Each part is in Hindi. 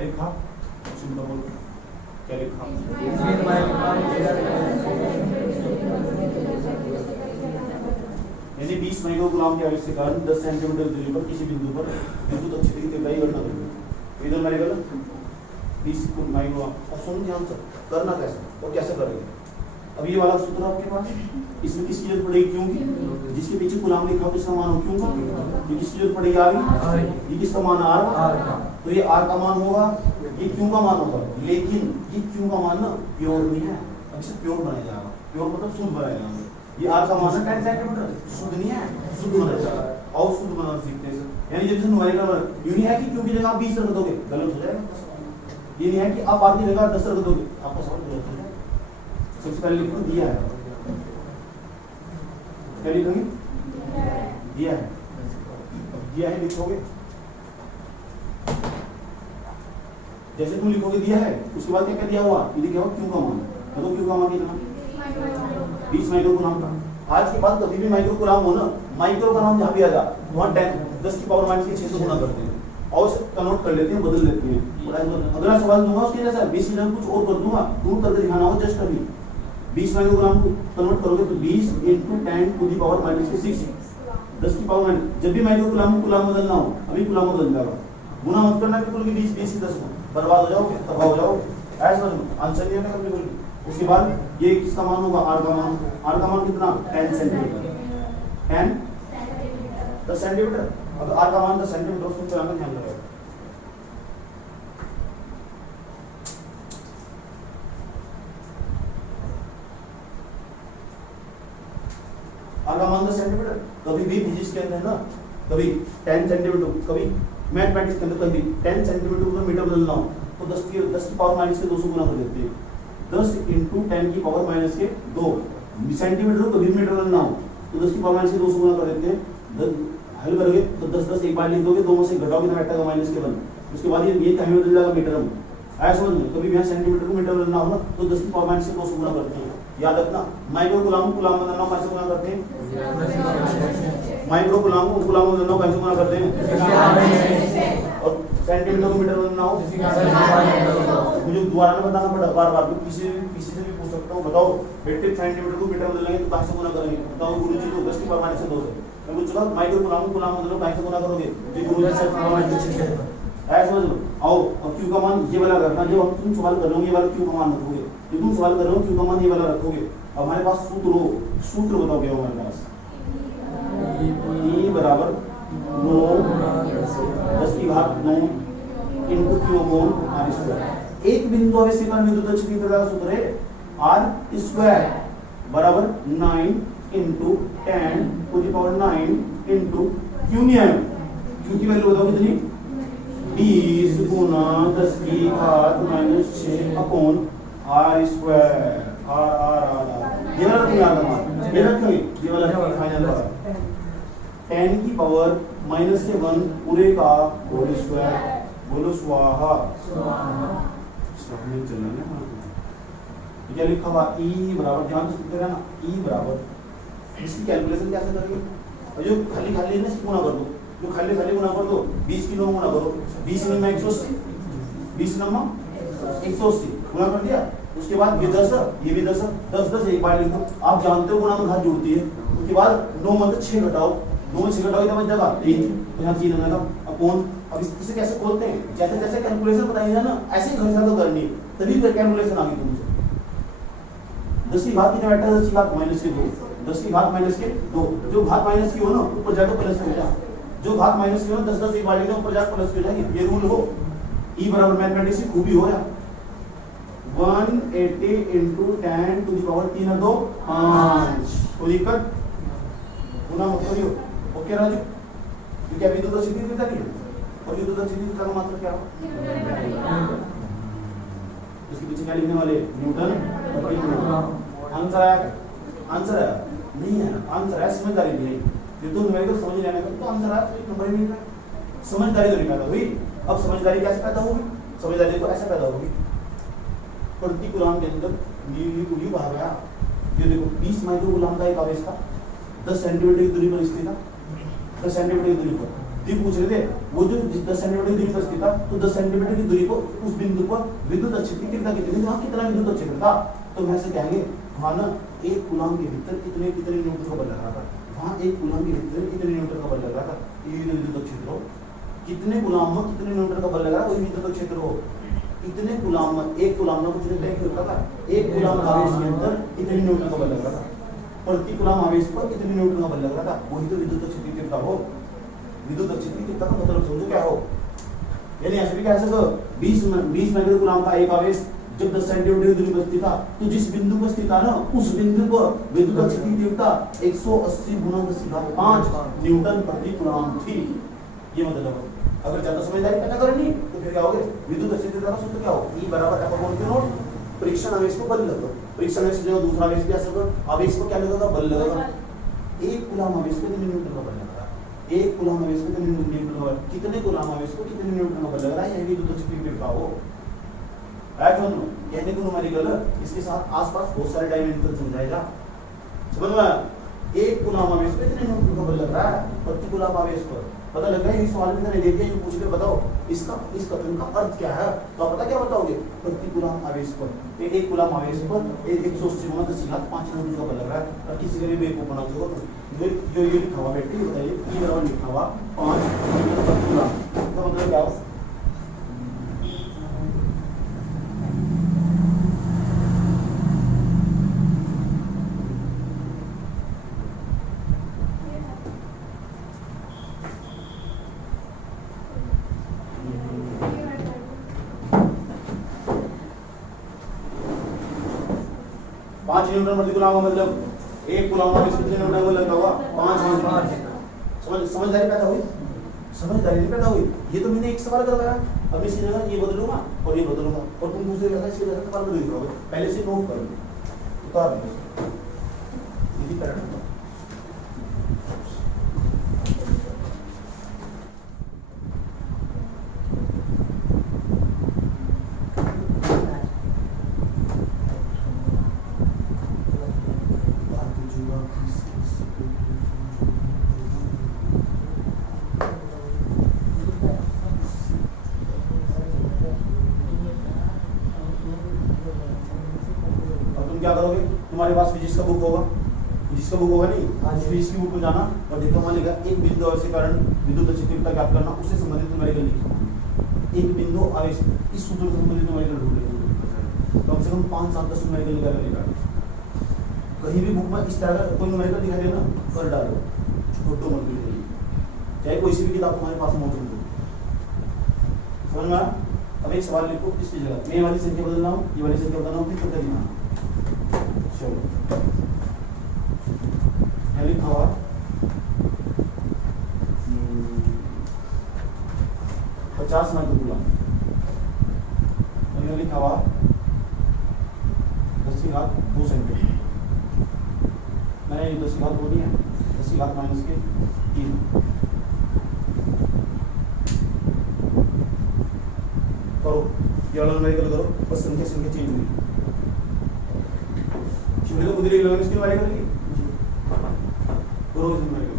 क्या लिखा? सिंपल बोल, क्या लिखा? यानी 20 माइक्रोकूलम के आवेश के कारण 10 सेंटीमीटर दूरी पर किसी बिंदु पर विद्युत क्षेत्र की तीव्रता की गणना करेंगे। इधर मेरे गलत 20 माइक्रोकूलम। और सुन ध्यान से करना कैसे और कैसे करेंगे। अब ये वाला सूत्र आपके पास, इसमें किसकी जरूरत पड़ेगी? क्यों की। जिसके पीछे कूलम लिखा हो किसका मान हो? क्यों का। ये किसकी जरूरत पड़ेगी? आर। ये किसका मान? आर। तो ये आर का मान होगा, ये क्यों का मान होगा। लेकिन ये क्यों का मान ना प्योर नहीं है, अब इसे प्योर बनाया जाएगा। प्योर मतलब शुद्ध बनाया जाएगा। ये आर का मान है 10 सेंटीमीटर, शुद्ध नहीं है, शुद्ध बनाया जाएगा। और शुद्ध बनाना सीखते हैं। यानी जब न्यूमेरिकल यूं नहीं है कि क्यों की जगह आप 20 रख दोगे, गलत हो जाएगा। ये नहीं है कि आप आर की जगह 10 रख दोगे, आपका सवाल गलत हो जाएगा। सबसे पहले लिखो दिया है, क्या लिखोगे? दिया है, दिया है लिखोगे। जैसे तुम लिखोगे दिया है, उसके बाद क्या क्या दिया हुआ? ये क्या हुआ? क्यों का मान। मतलब क्यों का मान कितना? 20 माइक्रोकूलम का। आज के बाद कभी भी माइक्रोकूलम हो ना, माइक्रो का नाम जहाँ भी आ जा वहाँ 10 की पावर माइनस के 6 से गुणा करते हैं और उसे कन्वर्ट कर लेते हैं, बदल लेते हैं। अगला सवाल दूंगा उसके जैसा बेसिक कुछ और कर दूंगा, तुम करके दिखाना हो जस्ट अभी। 20 माइक्रोग्राम को कन्वर्ट करोगे तो 20 × 10 टू दी पावर माइनस के 6, 10 की पावर माइनस। जब भी माइक्रोकूलम कूलम बदलना हो, अभी कूलम बदल जाएगा, गुना मत करना बिल्कुल कि 20 20 10 बर्बाद हो जाओगे, तबाह हो जाओगे। ऐसा आंसर नहीं आएगा बिल्कुल। उसके बाद ये किसका मान होगा? आर का मान। आर का मान कितना? 10 सेंटीमीटर। 10 सेंटीमीटर। अब आर का मान 10 सेंटीमीटर, उसको चलाना ध्यान रखो। आर का मान 10 सेंटीमीटर। कभी भी फिजिक्स के अंदर ना, कभी 10 सेंटीमीटर, कभी मैथमेटिक्स के अंदर कभी 10 सेंटीमीटर को मीटर बदलना हो तो 10 की पावर माइनस के 200 गुना कर देते हैं। 10 × 10 की पावर माइनस के 2 सेंटीमीटर को कभी मीटर बदलना हो तो 10 की पावर माइनस के 200 गुना कर देते हैं। हल करोगे तो 10 10 एक बार लिख दोगे, 2 में से घटाओगे तो बैठेगा माइनस के 1। उसके बाद ये कहीं बदल जाएगा मीटर में। ऐसा समझ में, कभी भी सेंटीमीटर को मीटर बदलना हो ना तो 10 की पावर माइनस के 200 गुना करते हैं। याद रखना, माइक्रोकूलम को कूलम बदलना कैसे गुना करते हैं? माइक्रोकूलम को कूलम बदलना कैसे गुना करते हैं? और सेंटीमीटर को मीटर बदलना हो मुझे दोबारा नहीं बताना पड़ा, बार बार किसी से भी पूछ सकता हूँ। बताओ बेटे सेंटीमीटर को मीटर बदलेंगे तो कैसे गुना करेंगे? बताओ गुरुजी को 10 की पावर माइनस से 2 से। मैं पूछ चुका माइक्रोकूलम को कूलम बदलो कैसे गुना करोगे? जी गुरुजी से पावर माइनस से 6 ऐसा समझ लो। आओ अब क्यू का मान ये वाला रखना, जो हम तुम सवाल कर रहे हो ये वाला क्यू का मान रखोगे, जो तुम सवाल कर रहे हो क्यू का मान ये वाला रखोगे। अब हमारे पास सूत्र बताओ क्या हमारे पास? E बराबर 9 10 की घात 9 इनटू Q/r²। एक बिंदु आवेश के कारण विद्युत क्षेत्र की तीव्रता का सूत्र है r² बराबर 9 × 10 टू द पावर 9 × Q नहीं आया, Q की वैल्यू बताओ कितनी? 20 × 10 की घात -6 अपॉन r²। ये वाला तुम्हें याद रखना, ये रखोगे ये वाला फाइनल वाला 10 की पावर माइनस के 1 पूरे का होल स्क्वायर। बोलो स्वाहा। स्वाहा चलना क्या लिखा हुआ? E बराबर, ध्यान से रहना, E बराबर इसकी कैलकुलेशन कैसे करेंगे? और जो खाली खाली है ना इसको गुणा कर दो, जो खाली खाली गुणा कर दो, 20 की 9 गुणा करो, 20 में 180, 20 नंबर 180 गुणा कर दिया। उसके बाद ये 10 ये भी 10 10 10 एक बार लिख दो। आप जानते हो गुणा में घात जुड़ती है। उसके बाद 9 में से 6 घटाओ, 2 में 6 घटाओ तो बच जाएगा 3, तो यहाँ 3 आएगा अपॉन। अब इसे कैसे खोलते हैं? जैसे जैसे कैलकुलेशन बताई है ना ऐसे घर से तो करनी है, तभी कैलकुलेशन आ गई तुमसे। 10 की घात कितना बैठा है? 10 की घात माइनस के 2, 10 की घात माइनस के 2। जो घात माइनस की हो ना ऊपर जाकर प्लस हो जाए, जो घात माइनस की हो 10 10 एक बार लेना ऊपर जाकर प्लस हो जाएगी। ये रूल हो। E बराबर मैथमेटिक्स की खूबी हो या 180 × 10 टू द पावर 3 2 5। कोई दिक्कत गुना मत करियो। ओके राजू, ये क्या विद्युत क्षेत्र की तीव्रता नहीं है? और विद्युत क्षेत्र की तीव्रता का मतलब क्या हो? इसके पीछे क्या लिखने वाले? न्यूटन। आंसर आया? आंसर आया नहीं है? आंसर है समझदारी नहीं। ये तो न्यूमेरिकल समझ लेने का तो आंसर आया, तो नंबर ही नहीं है। समझदारी तो नहीं पैदा हुई। अब समझदारी कैसे पैदा होगी? समझदारी तो ऐसा पैदा होगी, प्रतिकूलम के अंदर न्यूक्लियो बाहर गया। ये देखो 20 माइक्रोकूलम का एक आवेश था, 10 सेंटीमीटर की दूरी पर स्थित था, 10 सेंटीमीटर की दूरी पर दी पूछ रहे थे वो जो 10 सेंटीमीटर दूरी पर स्थित था, तो 10 सेंटीमीटर की दूरी पर उस बिंदु पर विद्युत क्षेत्र कितना कितने वहां कितना विद्युत क्षेत्र था, तो हम ऐसे कहेंगे वहां ना 1 कूलम के भीतर कितने कितने न्यूटन का बल लग रहा था, वहां 1 कूलम के भीतर कितने न्यूटन का बल लग रहा था, ये विद्युत क्षेत्र हो। कितने कूलम में कितने न्यूटन का बल लग रहा है वही विद्युत क्षेत्र हो। कितने कूलम में 1 कूलम में कुछ नहीं होता था, 1 कूलम आवेश के अंदर कितने न्यूटन का बल लग रहा था, प्रति कूलम आवेश पर कितने न्यूटन का बल लग रहा था, वही तो विद्युत क्षेत्र कितना हो। विद्युत क्षेत्र कितना का मतलब समझो क्या हो, यानी ऐसे भी कह सकते 20 माइक्रो कूलम का एक आवेश जब 10 सेंटीमीटर दूरी पर स्थित था, तो जिस बिंदु पर स्थित था ना उस बिंदु पर विद्युत क्षेत्र की तीव्रता 180 गुना 10⁵ न्यूटन प्रति कूलम थी। ये मतलब अगर ज्यादा समझदारी पैदा करनी तो फिर क्या होगे, विद्युत क्षेत्र का सूत्र क्या हो, E बराबर F के नोट परीक्षण आवेश को बल लगेगा, परीक्षण आवेश जो दूसरा आवेश भी आ सकता आवेश को क्या लगेगा, बल लगेगा। 1 कूलम आवेश पे कितने न्यूटन का बल लग रहा है, 1 कूलम आवेश पे कितने न्यूटन का बल, कितने कूलम आवेश को कितने न्यूटन का बल लग रहा है, यह विद्युत क्षेत्र की तीव्रता हो। राइट दोनों कहने को न्यूमेरिकल इसके साथ आसपास बहुत सारे डायमेंशन समझाए जा, समझ में 1 कूलम आवेश पे कितने न्यूटन का बल लग रहा है, प्रति कूलम आवेश पर पता लग रहा है। इस सवाल में मैंने दे दिया, ये पूछ के बताओ इसका इस कथन का अर्थ क्या है, तो आप पता क्या बताओगे, प्रति कूलम आवेश पर 1 कूलम आवेश पर 180 गुना 10⁵ न्यूटन का बल लग रहा है। और किसी का भी बेवकूफ बना दो जो ये लिखा हुआ बेटी बताइए, E बराबर लिखा हुआ 5 न्यूटन प्रति कूलम, इसका मतलब क्या हो, न्यूटन प्रति कूलम का मतलब 1 कूलम में कितने न्यूटन का लगा हुआ 5 न्यूटन। समझदारी पैदा हुई, समझदारी पैदा हुई। ये तो मैंने एक सवाल करवाया, अब इसी जगह ये बदलूंगा और ये बदलूंगा और तुम दूसरे जगह इसकी जगह सवाल बदल दोगे, पहले से नोट करो उतार दो यही पैटर्न। क्या करोगे, तुम्हारे पास फिजिक्स का बुक होगा, फिजिक्स का बुक होगा नहीं, आज फिजिक्स की बुक में जाना और देखो वहां लिखा एक बिंदु आवेश के कारण विद्युत क्षेत्र ज्ञात करना, उससे संबंधित न्यूमेरिकल लिखना। एक बिंदु आवेश इस सूत्र से संबंधित न्यूमेरिकल ढूंढ, कम से कम 5-7-10 न्यूमेरिकल निकालना। कहीं भी बुक में इस तरह का कोई न्यूमेरिकल दिखाई दे ना कर डालो, छोटो मत लिखो, चाहे कोई सी भी किताब तुम्हारे पास मौजूद हो। समझ में आया? अब एक सवाल लिखो इसकी जगह मैं ये वाली संख्या बदल रहा हूँ, ये वाली संख्या बदल रहा हूँ, फिर छोटा दिमाग चलो लिखा हुआ 50 माइक्रो कूलम, लिखा हुआ 10⁻² सेंटीमीटर, मैंने 10⁻² नहीं है, 10⁻−3 करो, ये वाला न्यूमेरिकल करो, बस संख्या चेंज हुई, तो खुद देख लो इसकी न्यूमेरिकल की करो, इसकी न्यूमेरिकल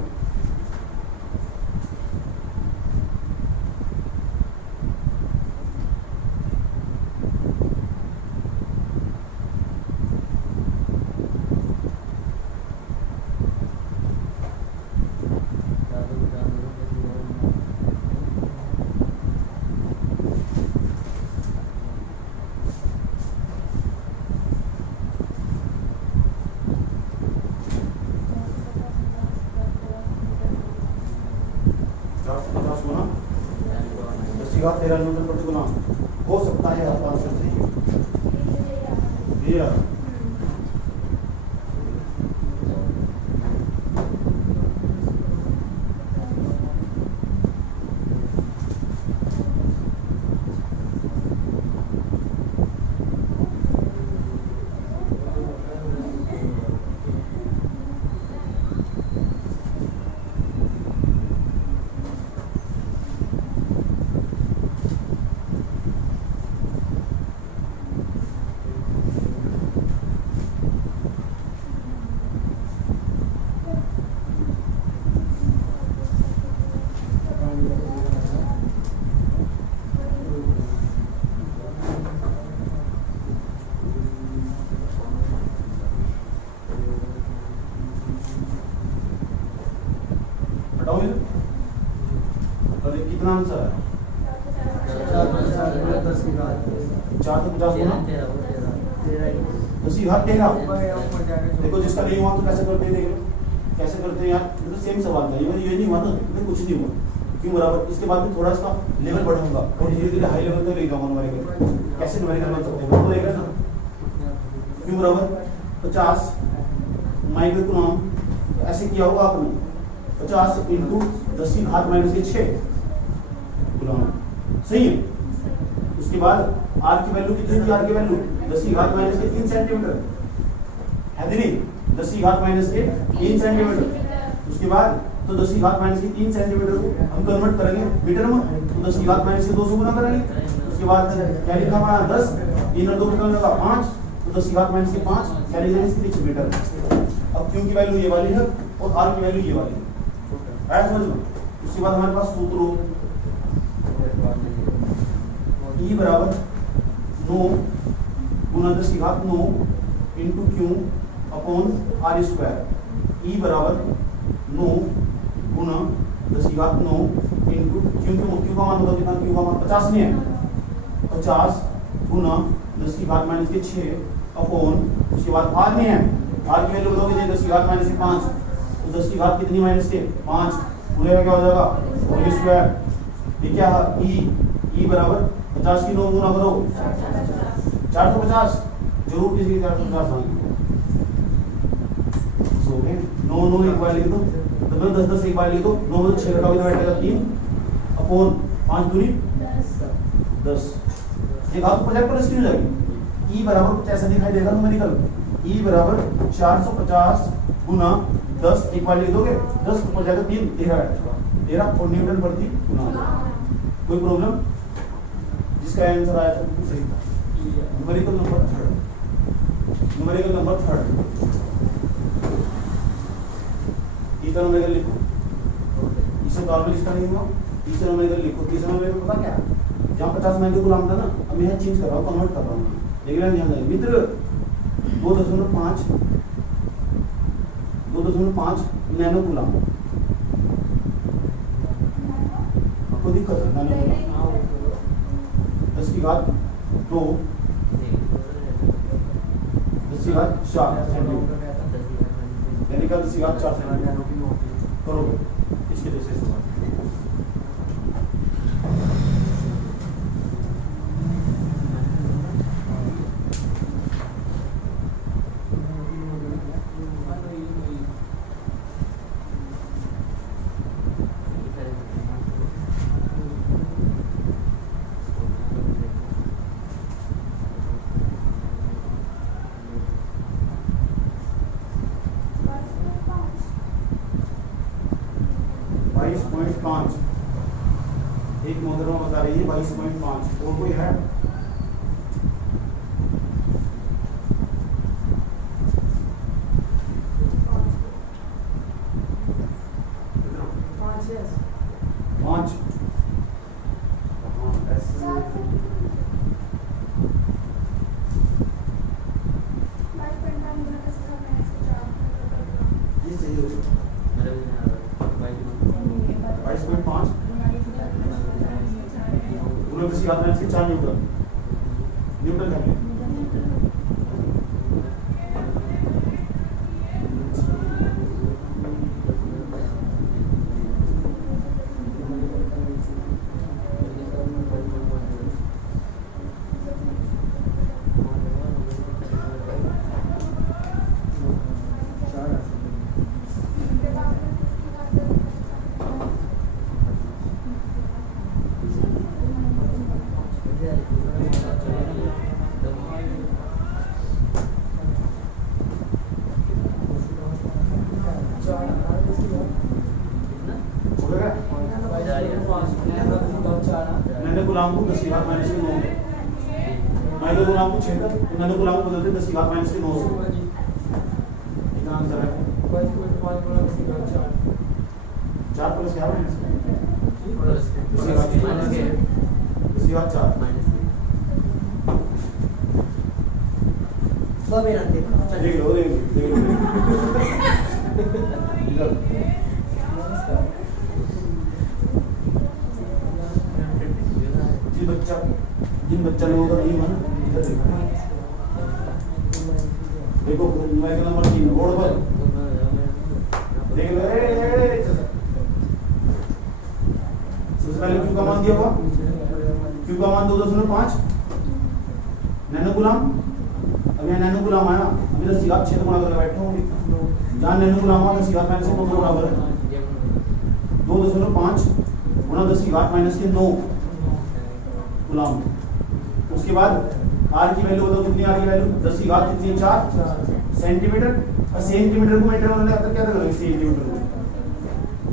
न्यूटन प्रति कूलम हो सकता है, आपका आंसर सही है। क्या हुआ? और ये कितना आंसर है? 4 तो 50 गुना 10 की घात 13। देखो जिसका नहीं हुआ तो कैसे करते हैं, देख लो कैसे करते हैं यार। तो सेम सवाल था, ये नहीं हुआ ना, इसमें कुछ नहीं हुआ। क्यों बराबर? इसके बाद में थोड़ा इसका लेवल बढ़ाऊंगा और धीरे धीरे हाई लेवल तक ले जाऊंगा न्यूमेरिकल। कैसे न्यूमेरिकल बन सकते हैं वो देख रहे ना। क्यों बराबर 50 माइक्रो कूलम, ऐसे किया होगा आपने 50 इंटू 10 की घात माइनस 6 कूलम, सही है। उसके बाद आर की वैल्यू कितनी थी? आर की वैल्यू 10 की घात माइनस 3 सेंटीमीटर है नहीं, 10 की घात माइनस 3 सेंटीमीटर। उसके बाद तो 10 की घात माइनस 3 सेंटीमीटर को हम कन्वर्ट करेंगे मीटर में, तो 10 की घात माइनस 2 से गुना करेंगे। उसके बाद क्या लिखा हुआ 10, 3 और 2 कितना लगा 5, तो 10 की घात माइनस 5 क्या लिखेंगे इसके मीटर। अब क्यू की वैल्यू ये वाली है और आर की वैल्यू ये वाली है, आया समझ में। उसके बाद हमारे पास सूत्र हो E बराबर 9 गुना 10 की घात 9 into q upon r square. E बराबर 9 गुना 10 की घात 9 इंटू क्यू का मान होगा कितना? क्यू का मान 50 नहीं है, 50 गुना 10 की घात माइनस 6 अपॉन, उसके बाद आर नहीं है, आर की वैल्यू बताओगे 10 की घात माइनस 5, तो 10 की घात कितनी माइनस 5 पूरे का क्या हो जाएगा होल स्क्वायर। ये क्या है ई बराबर 50 की 9 गुना करो 450, जरूर किसी की 450 आएगी। सो गए 9 9 एक बार लिख दो, तो 10 10 एक बार लिख दो, 9 में 6 का डिवाइड करेगा 3 अपॉन 5 दूनी 10। ये घात प्रोजेक्ट पर स्क्रीन लगेगी। ई बराबर कुछ ऐसा दिखाई देगा न्यूमेरिकल। ई बराबर 450 गुना 10 एक बार लिख दोगे, 10 ऊपर जाकर 3 13 और न्यूटन प्रति गुना। कोई प्रॉब्लम? जिसका आंसर आया था बिल्कुल सही था। न्यूमेरिकल नंबर 3, न्यूमेरिकल नंबर 3 तीसरा न्यूमेरिकल लिखो, इसे नॉर्मल इसका नहीं हुआ, तीसरा न्यूमेरिकल लिखो। तीसरा न्यूमेरिकल पता क्या है? जहाँ 50 माइक्रो कूलम था ना, अब मैं चेंज कर रहा हूँ, कन्वर्ट कर रहा हूँ। देख रहे हैं ध्यान दें मित्र, 2.5 नैनो कूलम। आपको दिक्कत है नैनो कूलम 10 की घात 2 10 की घात 4 सेंटीमीटर, यानी कि 10 की घात 4 सेंटीमीटर करोगे इसके जैसे सवाल। एक मोहतरमा बता रही है 22.5। और कोई है? नैनो कूलम को 10 की घात माइनस 9 माइक्रो कूलम को 6 नैनो कूलम को बदलते 10 की घात माइनस 9 से। कितना आंसर है? 4 प्लस क्या माइनस 10 की घात 4 देख लो बच्चा, जिन बच्चा लोगों का नहीं मन इधर देखो न्यूमेरिकल नंबर 3 बोर्ड पर देख लो। सबसे पहले क्यू का मान दिया हुआ, क्यू का मान 2.5 नैनो कूलम। अब यहाँ नैनो कूलम आया, अभी 10⁻6 से गुणा करके बैठे होंगे, जहाँ नैनो कूलम आया 10⁻⁻⁶ को बराबर है 2.5 गुणा 10⁻⁻9 कूलम। उसके बाद आर की वैल्यू बताओ कितनी, आर की वैल्यू 10⁻⁴ कितनी है 4 सेंटीमीटर। और सेंटीमीटर को मीटर में लगाकर क्या करोगे, सेंटीमीटर को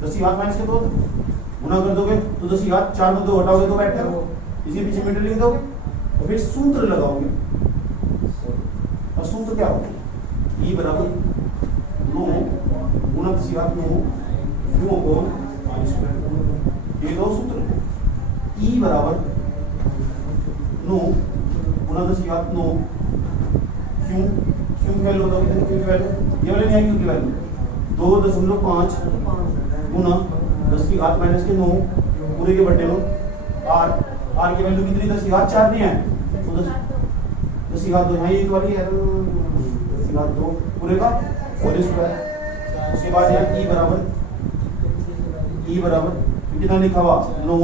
10⁻⁻ के 2 गुणा कर दोगे तो 10⁻4 में 2 हटाओगे तो बैठे हो, इसी पीछे मीटर लिख दोगे और फिर सूत्र लगाओगे। और सूत्र क्या होगा, E बराबर 9 गुणा 10⁻9 क्यों को ये दो सूत्र। E बराबर 9 गुणा 10⁻9 क्यों की वैल्यू बताओ कितनी, क्यों की वैल्यू ये वाले नहीं है, क्यों की वैल्यू 2.5 गुणा 10⁻⁻9 पूरे के बटे में आर की वैल्यू कितनी 10⁻4 नहीं है तो 10⁻2 यहाँ ये वाली है 10⁻2 पूरे का होल स्क्वायर। उसके बाद यहाँ ई बराबर कितना लिखा हुआ 9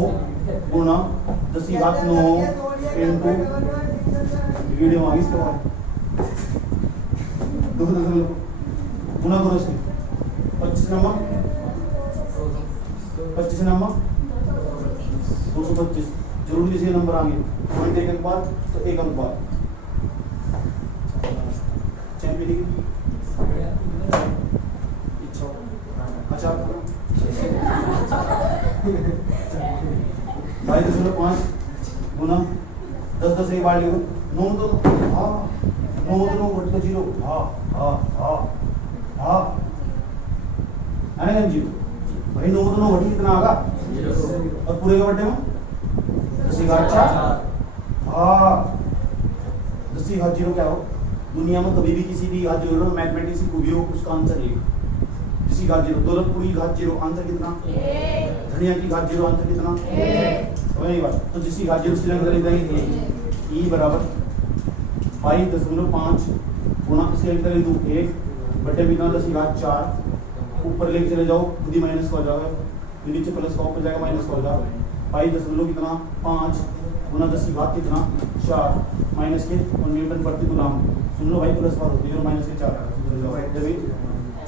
गुणा 10⁻9 इनटू वीडियो आ गई इसके बाद गुणा करो इसके 25 नंबर 225 जरूरी से नंबर आगे पॉइंट 1 अनुपात तो 1 अनुपात चैंपियन अच्छा 22.5 गुना 10 एक बार लिखो 9 तो 9 बटे 0 है ना जीरो भाई 9 तो 9 बटे कितना आगा और पूरे के बटे में 10⁻4 10⁻0 क्या हो। दुनिया में कभी भी किसी भी घात जीरो मैथमेटिक्स की खूबी हो उसका आंसर 1 10⁻0 दौलत पूरी घात जीरो आंसर कितना धनिया की घात जीरो आंसर कितना वही बात तो 10⁻0 श्रीलंका लिख देंगे E बराबर 22.5 गुणा इसके लिख देंगे 1 बटे बिना 10⁻4 ऊपर लेके चले जाओ खुद ही माइनस का हो जाएगा नीचे प्लस का ऊपर जाएगा माइनस का हो जाएगा 22 कितना 5 गुना 10⁻4 कितना 4 माइनस के और न्यूटन प्रति कूलम सुन लो भाई प्लस बात होती है और माइनस के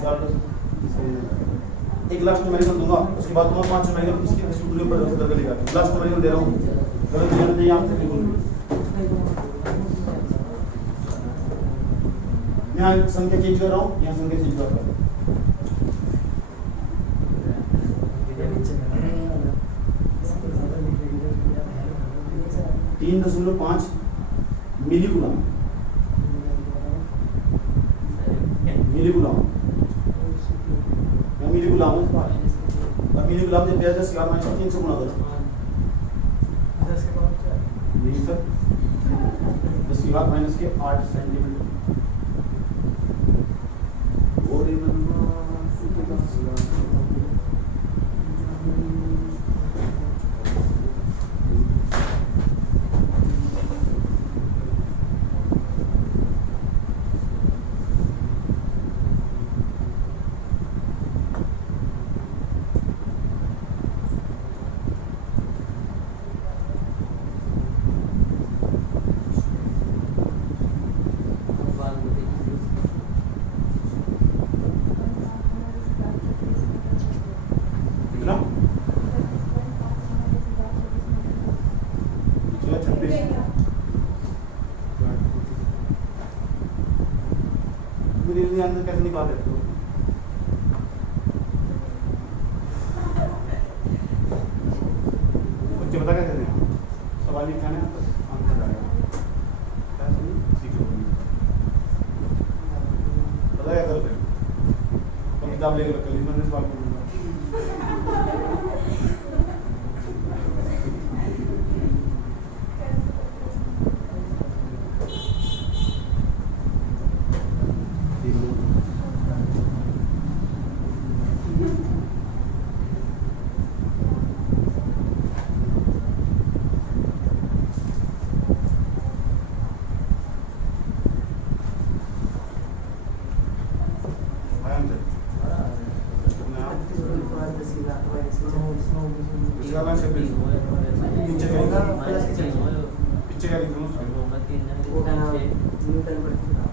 4 एक लास्ट न्यूमेरिकल दूंगा उसके बाद तुम्हारा 5 न्यूमेरिकल इसके सूत्र के ऊपर रख करके लेगा लास्ट न्यूमेरिकल दे रहा हूं गलत ध्यान नहीं आपसे बिल्कुल मैं संख्या चेंज कर रहा हूं यहां संख्या चेंज कर रहा हूं 3.5 मिली कूलम मिली कूलम और मिली कूलम जब 10⁻⁻3 से गुणा करो 10⁻⁻8 सेंटीमीटर आंसर कैसे निकाल देते हो बच्चे बता कैसे दें सवाल लिखाना है तो आंसर आएगा सीख लो पता क्या करो तो किताब लेकर रख ली मैंने सवाल पूछूंगा इसका मैं से पीछे क्या लिख दूँ वो का नाम न्यूटन पढ़ता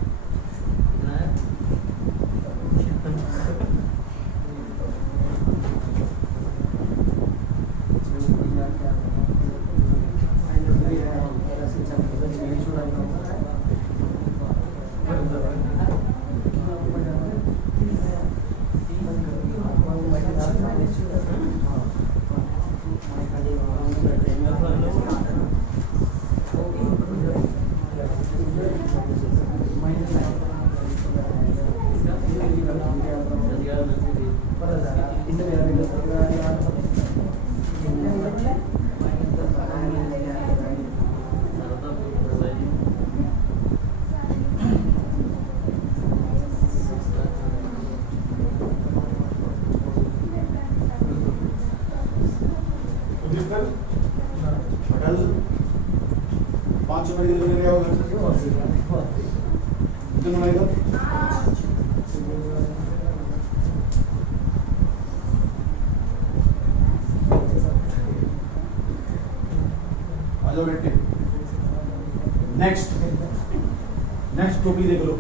नेक्स्ट टोपी देख लो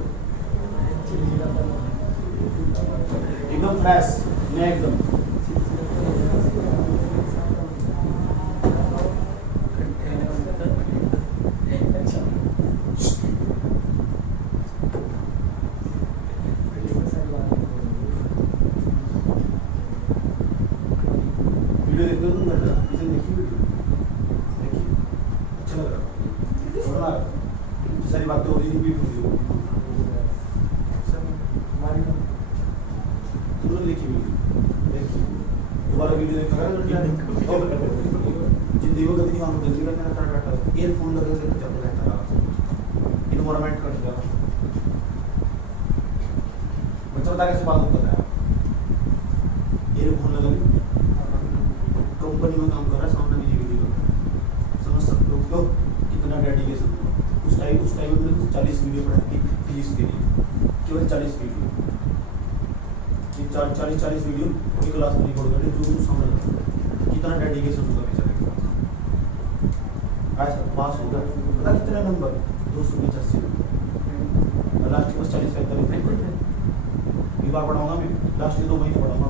एकदम फ्रेश नया एकदम वीडियो देखते हो तुम इसे देखिए अच्छा लग रहा है सारी बातें हो रही थी तुमने लिखी दोबारा वीडियो देखा जिंदगी को कभी वहाँ गलती करना काटा ईयरफोन लगा के चलते रहता रहा इन्वायरमेंट कट गया बच्चा बता कैसे बात होता है ईयरफोन लगा कंपनी में काम कर रहा है सामने वीडियो समझ सकते हो क्यों कितना डेडिकेशन उस टाइम में 40 वीडियो पढ़ाई फिजिक्स के लिए केवल 40 वीडियो 40 वीडियो एक क्लास में रिकॉर्ड करके जो समझ कितना डेडिकेशन होगा बेचारे के पास ऐसा पास होगा पता कितने नंबर 285 लास्ट के पास 40 का एक बार पढ़ाऊंगा मैं लास्ट के 2 महीने पढ़ाऊंगा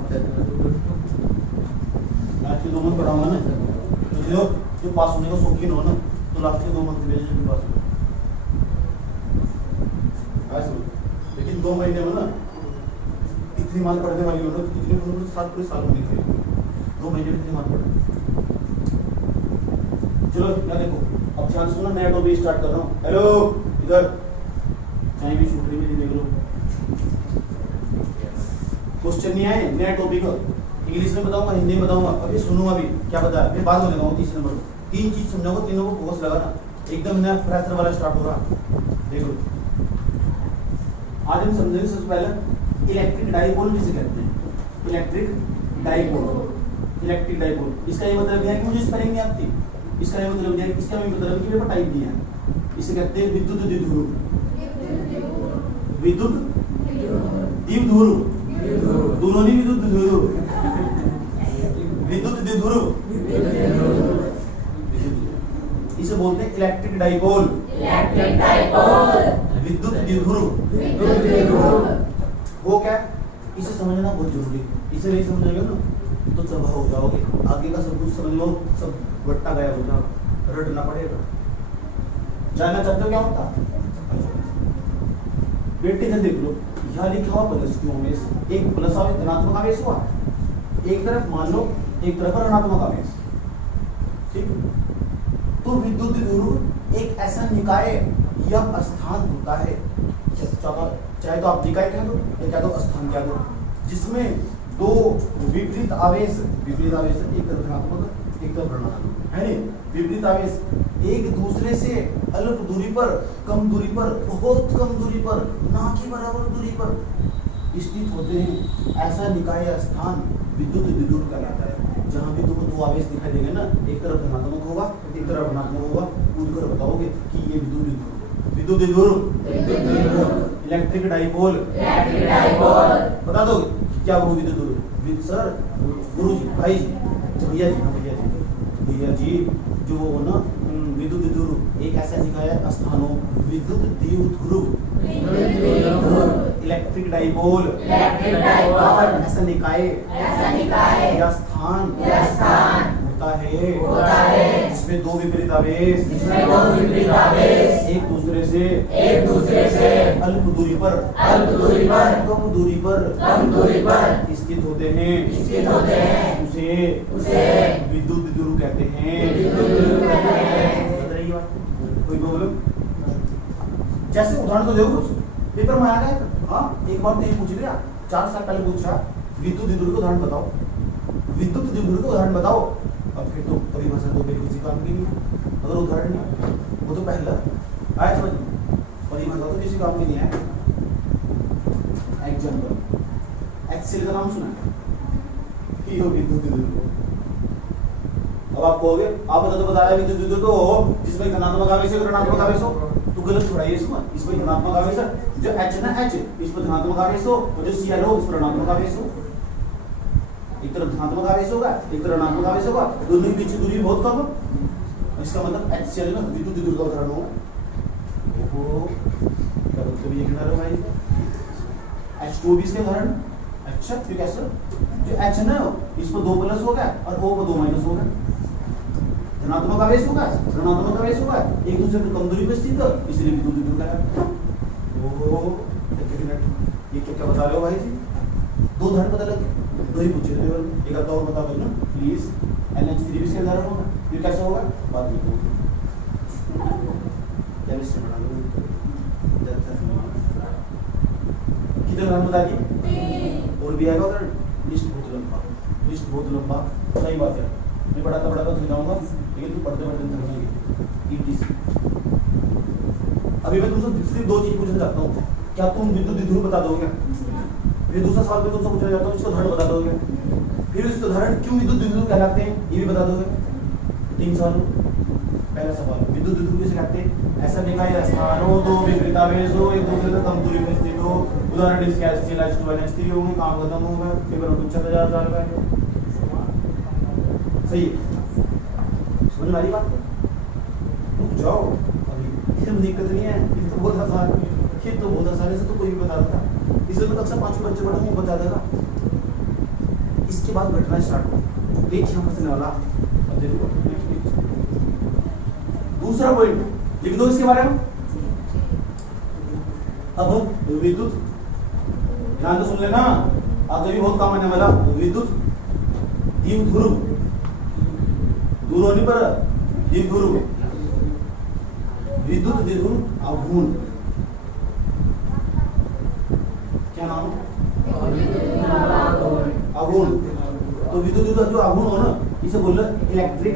लास्ट के 2 मंथ पढ़ाऊंगा ना तो जो पास होने का शौकीन हो ना तो लास्ट के 2 मंथ में जो पास हो लेकिन 2 महीने में ना इतनी मार्क पढ़ने वाली हो ना कितने उन्होंने 7 पूरे साल में लिखे 2 महीने में इतनी मार्क पढ़े चलो क्या देखो अब ध्यान सुनो नया टॉपिक स्टार्ट कर रहा हूँ हेलो इधर कहीं भी छूट रही मेरी देख लो क्वेश्चन नहीं आए नया टॉपिक इंग्लिश में बताऊंगा हिंदी में बताऊंगा अभी सुनो अभी क्या बताया मैं बाद में लगाऊंगा 30 नंबर 3 चीज समझाऊंगा तीनों को फोकस लगाना एकदम नया फ्रेशर वाला स्टार्ट हो रहा देखो आज हम समझेंगे सबसे पहले इलेक्ट्रिक डाइपोल किसे कहते हैं इलेक्ट्रिक डाइपोल इसका ये मतलब है कि मुझे स्पेलिंग नहीं आती इसका ये मतलब है इसका भी मतलब है कि मेरे पास टाइप नहीं है इसे कहते हैं विद्युत द्विध्रुव दोनों नहीं विद्युत द्विध्रुव विद्युत द्विध्रुव इसे बोलते हैं इलेक्ट्रिक डाइपोल विद्युत द्विध्रुव वो क्या इसे समझना बहुत जरूरी इसे नहीं समझेगा ना तो तबाह हो जाओगे आगे का सब कुछ समझ लो सब वट्टा गया हो जाओ रटना पड़ेगा जानना चाहते हो क्या होता बेटे इधर देख लो यहाँ लिखा हुआ प्लस क्यों में एक प्लस आवेश धनात्मक आवेश हुआ एक तरफ मान लो एक तरफ ऋणात्मक आवेश ठीक तो विद्युत द्विध्रुव एक ऐसा निकाय या स्थान होता है चाहे तो आप निकाय कह दो या कह दो स्थान कह दो जिसमें दो विपरीत आवेश एक तरफ धनात्मक एक तरफ ऋणात्मक है नहीं विपरीत आवेश एक दूसरे से अल्प दूरी पर कम दूरी पर बहुत कम दूरी पर ना कि बराबर दूरी पर स्थित होते हैं ऐसा निकाय स्थान विद्युत द्विध्रुव कहलाता है जहां भी तुमको 2 आवेश दिखाई देंगे ना एक तरफ धनात्मक होगा एक तरफ ऋणात्मक होगा कूद कर बताओगे कि ये विद्युत द्विध्रुव इलेक्ट्रिक डाइपोल बता दो क्या वो विद्युत द्विध्रुव सर गुरु जी भाई जी भैया जी भैया जी जो ना विद्युत ध्रुव एक ऐसा निकाय है स्थानों विद्युत द्विध्रुव इलेक्ट्रिक डाइपोल ऐसा निकाय या स्थान होता है जिसमें दो विपरीत आवेश एक दूसरे से अल्प दूरी पर कम दूरी पर स्थित होते हैं उसे विद्युत ध्रुव कहते हैं। कोई प्रॉब्लम? जैसे उदाहरण तो देखो कुछ पेपर में आ गया। हाँ एक बार तो ये पूछ लिया 4 साल पहले पूछा विद्युत ध्रुव का उदाहरण बताओ, विद्युत ध्रुव का उदाहरण बताओ। अब फिर तो परिभाषा तो बिल्कुल किसी काम की नहीं है। अगर उदाहरण नहीं वो तो पहला आया समझ, परिभाषा तो किसी काम की नहीं है। एग्जाम्पल एक्सेल का नाम सुना है कि हो विद्युत ध्रुव। अब आप कहोगे आप बताया विद्युत ध्रुव तो जिसमें धनात्मक आवेश है ऋणात्मक आवेश हो, तो गलत थोड़ा ये इसमें धनात्मक आवेश है जो H ना H इसमें धनात्मक आवेश हो और जो Cl हो इसमें ऋणात्मक आवेश हो। एक तरफ धनात्मक आवेश होगा एक तरफ ऋणात्मक आवेश होगा, दोनों के बीच की दूरी बहुत कम है। इसका मतलब HCl में विद्युत ध्रुव का उदाहरण होगा। ओहो क्या मतलब ये किनारा भाई H2 भी इसके उदाहरण। अच्छा फिर कैसे जो H ना इस पर 2 प्लस होगा और O पर 2 माइनस होगा, धनात्मक आवेश होगा ऋणात्मक आवेश होगा, एक दूसरे से कम दूरी पर स्थित है इसलिए विद्युत ध्रुव का है। ओहो ये क्या बता रहे हो भाई जी? 2 उदाहरण पता लगे, 2 ही पूछे थे। एक आता और बता दो ना प्लीज। NH3 भी इसका उदाहरण होगा, फिर कैसे होगा बात लिखो। केमिस्ट्री पढ़ा लो कितने उदाहरण बता दिए? और भी आएगा उदाहरण। लिस्ट बहुत लंबा सही बात है। मैं पढ़ाता थक जाऊंगा लेकिन तुम पढ़ते थक जाएंगे। अभी मैं तुमसे सिर्फ 2 चीज पूछना चाहता हूँ, क्या तुम विद्युत ध्रुव बता दोगे? फिर दूसरा सवाल में तुमसे पूछना चाहता हूँ इसका उदाहरण बता दोगे? फिर इसके उदाहरण क्यों विद्युत ध्रुव कहलाते हैं ये भी बता दोगे? 3 सवाल। पहला सवाल विद्युत ध्रुव किसे कहते हैं? ऐसा निकाय स्थान हो दो विपरीत आवेश हो एक दूसरे से कम दूरी पर स्थित हो, उदाहरण इसके HCl H2 NH3 होंगे, काम खत्म होगा, पेपर में पूछा जा जाएगा। सही है, समझ में आ रही बात? रुक जाओ अभी इसमें दिक्कत नहीं है, ये तो बहुत आसान है, से तो कोई भी बता देता। इसे तो कक्षा 5 के बच्चे पढ़ेंगे वो बता देगा। इसके बाद घटना स्टार्ट हो, एक यहाँ फंसने वाला। अब देखो दूसरा पॉइंट लिख दो इसके बारे में। अब विद्युत ध्यान से सुन लेना, आगे भी बहुत काम आने वाला। विद्युत द्विध्रुव दूरों पर द्विध्रुव विद्युत द्विध्रुव आघूर्ण क्या नाम? आघूर्ण। तो विद्युत द्विध्रुव जो आघूर्ण हो ना इसे बोल रहे इलेक्ट्रिक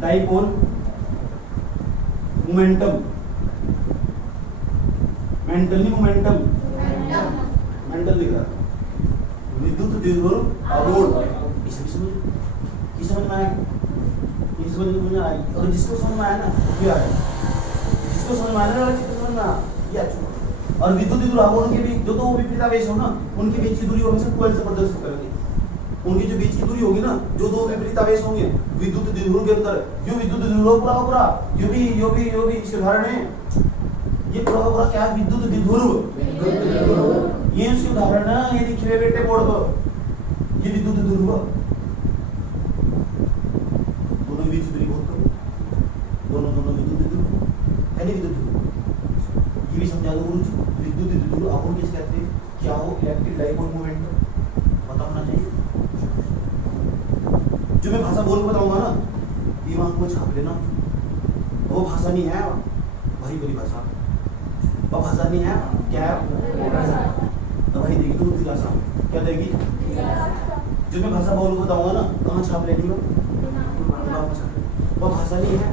डाइपोल मोमेंटम। मेंटल नहीं मोमेंटम, मेंटल लिख रहा। विद्युत द्विध्रुव आघूर्ण इसे भी समझ में आया? और जिसको समझ में आया ना ये आया, जिसको समझ में आया ना समझ में आया ये अच्छा। और विद्युत द्विध्रुव आघूर्ण के बीच जो 2 विपरीत आवेश हो ना उनके बीच की दूरी हमेशा 12 से प्रदर्शित करेंगे। उनकी जो बीच की दूरी होगी ना जो 2 विपरीत आवेश होंगे विद्युत द्विध्रुव के अंदर, जो विद्युत द्विध्रुव पूरा यो भी इसके उदाहरण है। ये पूरा क्या है? विद्युत द्विध्रुव। ये उसके उदाहरण है, ये लिखे हुए बेटे बोर्ड पर। ये विद्युत द्विध्रुव दोनों बीच दूरी बहुत कम, दोनों विद्युत ध्रुव है नहीं विद्युत ध्रुव। ये भी समझा दो गुरुजी, विद्युत ध्रुव आघूर्ण किसे कहते हैं? क्या हो? इलेक्ट्रिक डाइपोल मोमेंट पता होना चाहिए। जो मैं भाषा बोल बताऊंगा ना दिमाग को छाप लेना। वो भाषा नहीं है भारी बड़ी भाषा, वो भाषा नहीं है। क्या है? भाई देगी तो दिलासा क्या देगी? जो मैं भाषा बोल बताऊंगा ना कहाँ छाप लेनी हो? वो भाषा नहीं है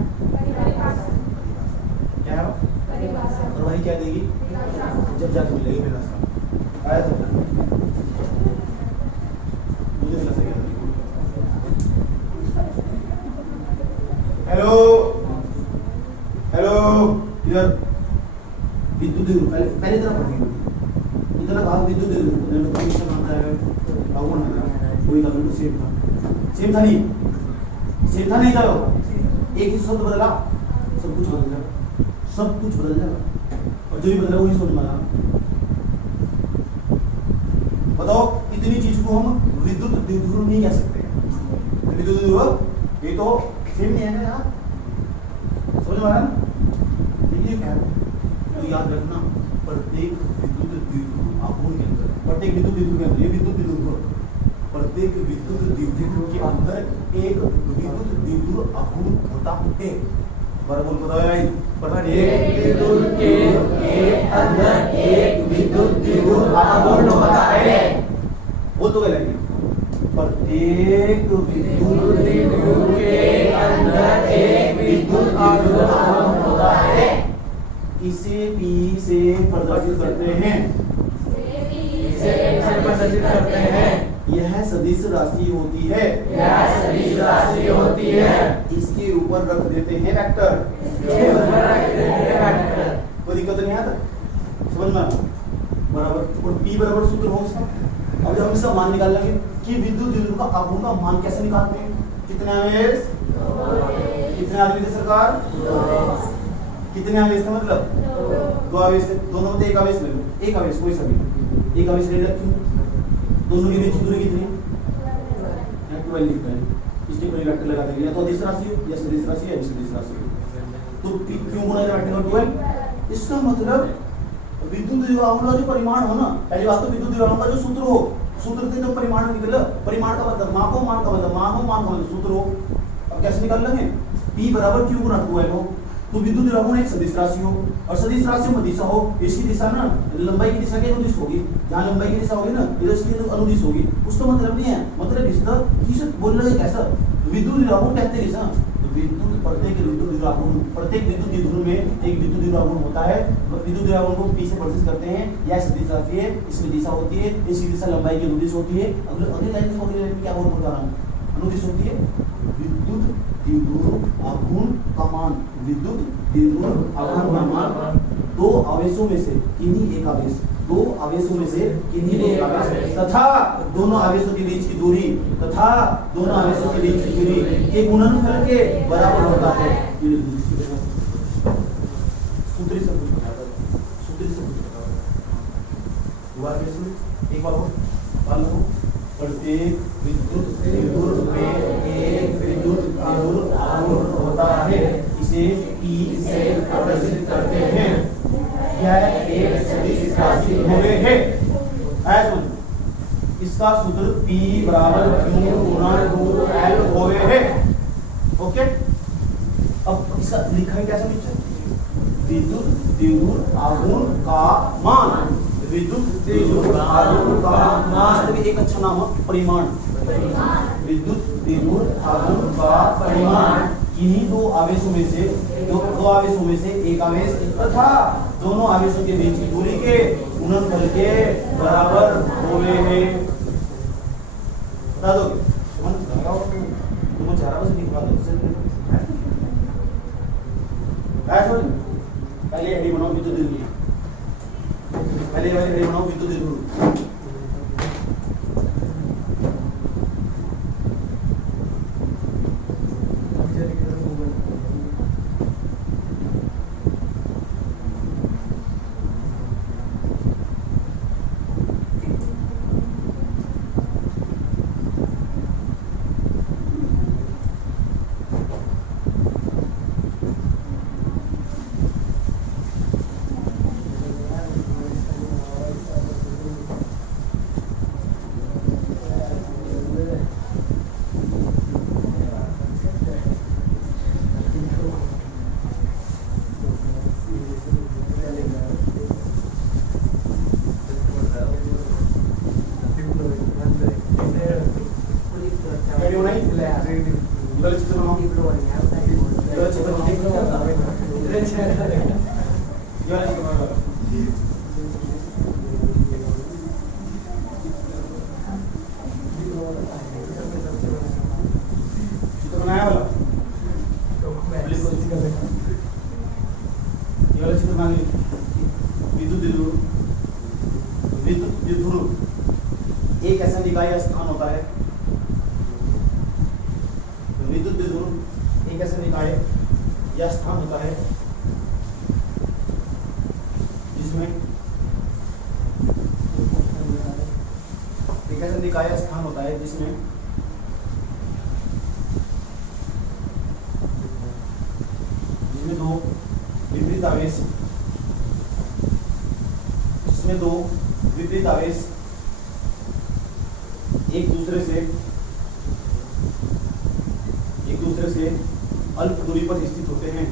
क्या है? और भाई क्या देगी? जब जाके मिलेगी मेरा आया था मुझे दिलासा क्या? हेलो इधर विद्युत पहले तरफ इतना कहा विद्युत वही था, बिल्कुल सेम था। सेम था नहीं? सेम था नहीं था? एक ही शब्द बदला, सब कुछ बदल जाएगा, सब कुछ बदल जाएगा, और जो भी बदला वही समझ में आना। बताओ, इतनी चीज को हम विद्युत द्विध्रुव नहीं कह सकते। विद्युत द्विध्रुव ये तो सेम नहीं है ना यार, समझ में आ रहा है? देखिए क्या है, तो याद रखना, प्रत्येक विद्युत द्विध्रुव आघूर्ण के अंदर, प्रत्येक विद्युत द्विध्रुव के अंदर, ये विद्युत द्विध्रुव, प्रत्येक विद्युत द्विध्रुव के अंदर एक विद्युत द्विध्रुव आघूर्ण होता है। बराबर बताओ भाई, प्रत्येक विद्युत के अंदर एक विद्युत द्विध्रुव आघूर्ण होता है। वो तो गलत है। प्रत्येक विद्युत द्विध्रुव के अंदर एक विद्युत द्विध्रुव आघूर्ण होता है। इसे P से प्रदर्शित करते हैं। इसे प्रदर्शित करते हैं। यह सदिश राशि होती है। यह सदिश राशि होती है। इसके ऊपर रख देते हैं वेक्टर। इसके ऊपर रख देते हैं वेक्टर। कोई दिक्कत नहीं आता? समझ में? बराबर। और P बराबर सूत्र हो इसका। अब जब हम इसका मान निकाल लेंगे कि विद्युत द्विध्रुव का आघूर्ण का मान कैसे निकालते हैं? कितने आवेश? कितने आवेश थे सरकार? कितने आवेश थे? मतलब 2 आवेश थे। दोनों में एक आवेश ले लो, एक आवेश कोई सभी एक आवेश ले रखी। दोनों के बीच की दूरी कितनी है? 12 लिखते हैं। इसके कोई वेक्टर लगा देंगे, या तो अदिश राशि हो या सदिश राशि या विसदिश राशि हो। तो क्यों गुणा वेक्टर 12? इसका मतलब विद्युत द्विध्रुव आघूर्ण का जो परिमाण हो ना, पहली बात तो विद्युत द्विध्रुव आघूर्ण का जो सूत्र हो, सूत्र से जब परिमाण निकले, परिमाण का मतलब मापो मान का मतलब मान हो, मान का मतलब सूत्र हो। अब कैसे निकाल लेंगे? P बराबर Q गुणा 2L हो। तो विद्युत द्विध्रुव आघूर्ण एक सदिश राशि हो, और सदिश राशि में दिशा हो, इसकी दिशा ना लंबाई की दिशा के अनुदिश होगी। जहां लंबाई की दिशा होगी ना, इधर इसकी अनुदिश होगी। उसका मतलब नहीं है, मतलब इसका किस बोल रहे कैसा विद्युत द्विध्रुव आघूर्ण कहते हैं। ना विद्युत प्रत्येक विद्युत द्विध्रुव आघूर्ण, प्रत्येक विद्युत द्विध्रुव में एक विद्युत द्विध्रुव आघूर्ण होता है। विद्युत द्विध्रुव आघूर्ण को P से प्रदर्शित करते हैं। यह सदिश राशि है, इसमें दिशा होती है, इसकी दिशा लंबाई की अनुदिश होती है। अगली लाइन में क्या बोल बता रहा हूं? अनुदिश होती है। विद्युत द्विध्रुव आघूर्ण का मान, विद्युत द्विध्रुव आघूर्ण का मान दो आवेशों में से किन्हीं एक आवेश, दो आवेशों में से किन्हीं एक आवेश तथा दोनों आवेशों के बीच की दूरी, तथा दोनों आवेशों के बीच की दूरी के गुणनफल के बराबर होता है। सूत्री से कुछ बता दो, सूत्री से कुछ बता दो। दोबारा कैसे? एक बार और मान लो, प्रत्येक विद्युत द्विध्रुव में एक विद्युत द्विध्रुव आघूर्ण होता है। इसे P से प्रदर्शित करते हैं। यह एक सदिश राशि है। ऐसा इसका सूत्र P बराबर Q गुणा 2L होवे है। ओके, अब इसका लिखा है कैसा नीचे? विद्युत द्विध्रुव आघूर्ण का मान, विद्युत द्विध्रुव आघूर्ण का मान भी एक अच्छा नाम है, परिमाण। विद्युत द्विध्रुव आघूर्ण का परिमाण किन्हीं दो आवेशों में से दो आवेशों में से एक आवेश तथा दोनों आवेशों के बीच की दूरी के गुणनफल के बराबर होवे है। बता दो, तुम 4 बजे लिखवा दो। पहले हेडी बनाओ विद्युत द्विध्रुव, पहले वाली हेडी बनाओ विद्युत द्विध्रुव। विद्युत द्विध्रुव एक ऐसा निकाय स्थान होता है विद्युत द्विध्रुव एक ऐसा निकाय या स्थान होता है जिसमें एक ऐसा निकाय या स्थान होता है जिसमें दो विपरीत आवेश एक दूसरे से अल्प दूरी पर स्थित होते हैं,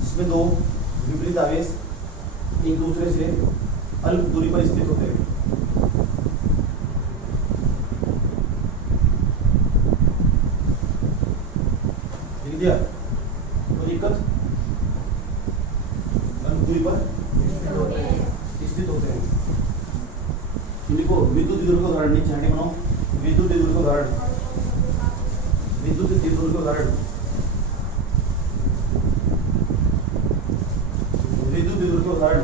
जिसमें दो विपरीत आवेश एक दूसरे से अल्प दूरी पर स्थित होते हैं। लिख दिया? कोई दिक्कत? अल्प दूरी पर स्थित होते हैं। देखो विद्युत द्विध्रुव का उदाहरण नीचे हैंडिंग बनाओ। विद्युत द्विध्रुव का उदाहरण, विद्युत द्विध्रुव का उदाहरण, विद्युत द्विध्रुव का उदाहरण,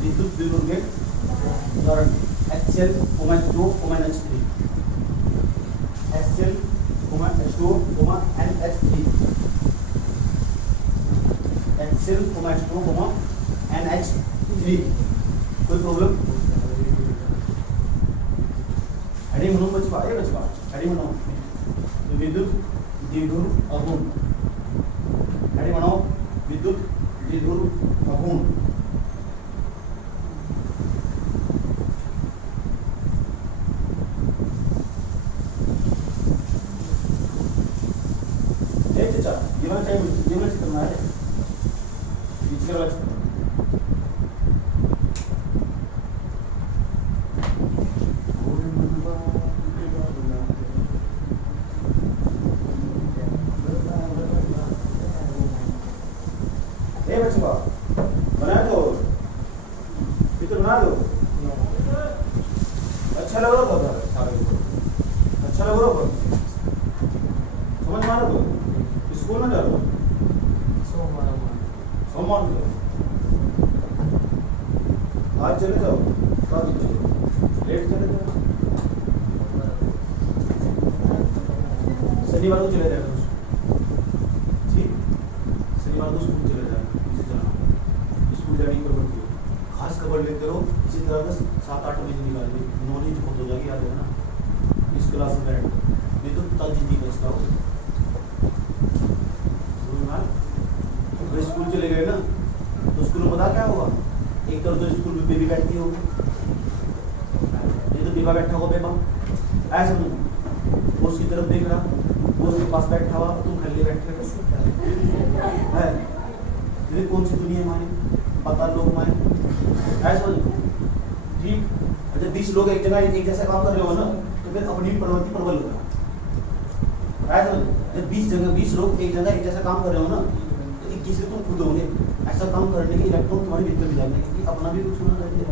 विद्युत द्विध्रुव के उदाहरण HCl, H2O, NH3, HCl, H2O, NH3, HCl, H2O, NH3। कोई प्रॉब्लम? हेडिंग बनाओ बचवा, ये बचवा हेडिंग बनाओ। विद्युत द्विध्रुव अगुण, हेडिंग बनाओ विद्युत द्विध्रुव अगुण। ये वाला चित्र बना है पीछे वाला चित्र। बच्चों बना दो, चित्र बना दो। अच्छा लग रहा था, अच्छा लग रहा था, समझ में आ रहा था? स्कूल में जा रहा हूँ सोमवार को आज चले जाओ, लेट चले जाओ, शनिवार को चले जाएगा ठीक, शनिवार को स्कूल चले जाएगा। स्कूल जाने की खबर दो, खास खबर लेते रहो। इसी तरह बस 7-8 बजे निकाल दे, नॉलेज बहुत हो जाएगी, याद है ना। इस क्लास में बैठ नहीं तो तब जिंदगी बचता हो। तो स्कूल चले गए ना, तो स्कूल में पता क्या होगा? एक तरफ तो स्कूल में बेबी बैठती होगी, ये तो बेबा बैठा होगा, बेबा ऐसा समझो, वो उसकी तरफ देख रहा, वो उसके पास बैठा हुआ, तुम खाली बैठे है। ये कौन सी दुनिया माने, पता लोग माने, ऐसा समझो ठीक। अच्छा 20 लोग एक जगह एक जैसा काम कर रहे हो ना, तो फिर अपनी प्रवृत्ति प्रबल होगा। ऐसा जब 20 लोग एक जगह एक जैसा काम कर रहे हो ना, तो 21 तुम खुद होंगे। ऐसा काम करने के इलेक्ट्रॉन तुम्हारे भीतर भी जाएंगे, क्योंकि अपना भी कुछ होना चाहिए।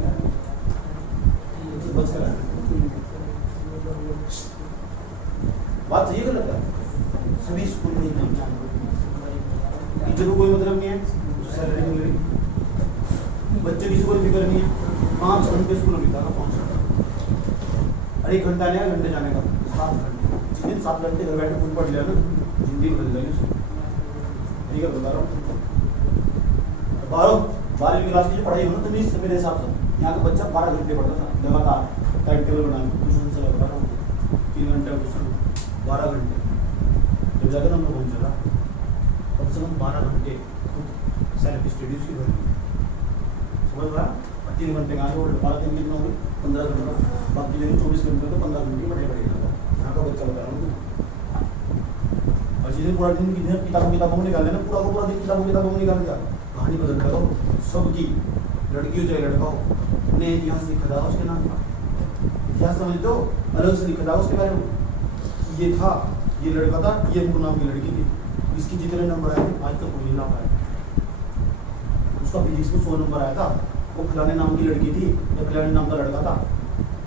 बात सही गलत है? सभी स्कूल में टीचर को कोई मतलब नहीं है, सैलरी मिल रही, बच्चे किसी को फिक्र नहीं है। 5 घंटे स्कूल में बिताना, 5 घंटे, अरे 1 घंटा नहीं, घंटे जाने का 7 घंटे। 7 घंटे घर बैठे खुद पढ़ लिया ना, जिंदगी बदल जाएगी। ठीक है, बता रहा हूँ। 12वीं क्लास की जो पढ़ाई हो ना, तो मेरे हिसाब से यहाँ का बच्चा 12 घंटे पढ़ता था लगातार, टाइम टेबल बना के ट्यूशन से लगा रहा हूँ, 3 घंटे ट्यूशन, 12 घंटे जब जाकर हम लोग पहुँच चला, कम से कम 12 घंटे खुद सेल्फ स्टडी की भर समझ रहा। 3 घंटे आगे और 12 दिन कितना हो गए 15 घंटा, बाकी जो 24 घंटे तो 15 घंटे पढ़ाई पड़ेगा। यहाँ का बच्चा बता रहा हूँ। और जिस पूरा दिन किताबों में निकाल देना, पूरा दिन किताबों में निकाल दिया, कहानी बदल करो सबकी, लड़की हो चाहे लड़का हो, उन्हें इतिहास लिखा था उसके नाम का, इतिहास समझते हो, अलग से लिखा था उसके बारे में। ये था, ये लड़का था, ये मुन्ना नाम की लड़की थी, इसकी जितने नंबर आए थे आज तक कोई नहीं ला पाया। उसका फिजिक्स में 100 नंबर आया था, वो फलाने नाम की लड़की थी या फलाने नाम का लड़का था,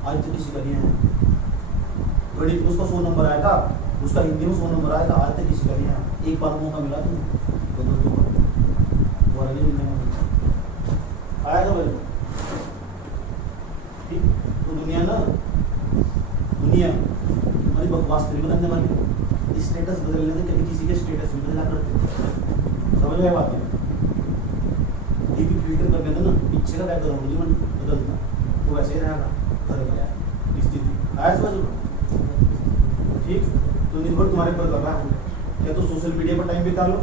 आज तक किसी का नहीं आया। गणित में उसका 100 नंबर आया था, उसका हिंदी में 100 नंबर आया था, आज तक किसी का नहीं आया। एक बार मौका मिला तुम्हें, आया समझ में? ठीक, तो दुनिया हमारी बकवास नहीं बदलने वाली, स्टेटस बदलने से कभी किसी के स्टेटस भी बदला करते, समझ में बात है? डीपी फिल्टर कर देते ना, पीछे का बैकग्राउंड नहीं बदलता, वो वैसे ही रहेगा घर का स्थिति। आया समझ में? ठीक, तो निर्भर तुम्हारे पर कर रहा है, या तो सोशल मीडिया पर टाइम बिता लो,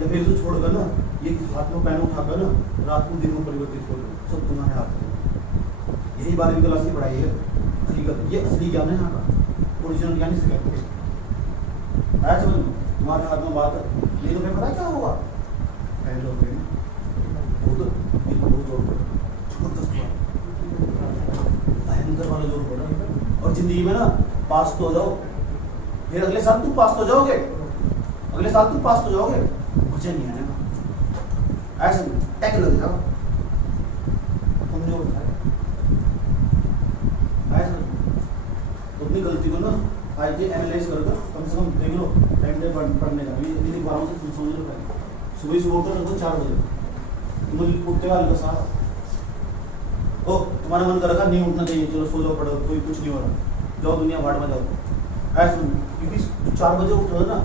या फिर इसे छोड़कर ना ये हाथ में पैन उठाकर ना रात को दिन में परिवर्तित हो लो, सब तुम्हारे हाथ में। यही 12वीं क्लास की पढ़ाई है, हकीकत ये असली ज्ञान है यहाँ का, ओरिजिनल ज्ञान इसे कहते हैं। आया समझ में? तुम्हारे हाथ में बात है, नहीं तो मैं पता क्या होगा, पहले लोग वो तो बहुत जोर पड़ा, जबरदस्त भयंकर वाला जोर पड़ा। और जिंदगी में ना पास तो हो जाओ, फिर अगले साल तुम पास तो जाओगे, अगले साल तुम पास तो जाओगे, मजा नहीं आएगा, ऐसा टैक लग जाओ कमजोर है। ऐसा तो अपनी गलती को ना आज एनालाइज कर कम से कम देख लो, टाइम टेबल पढ़ने का भी 12 से समझ लो। सुबह सुबह उठो लगभग 4 बजे, तुम उठते वाले का साथ ओ तुम्हारा मन कर रखा नहीं उठना चाहिए, चलो सो जाओ, पढ़ो, कोई कुछ नहीं हो रहा, जाओ दुनिया भाड़ में जाओ। ऐसा क्योंकि 4 बजे उठो ना,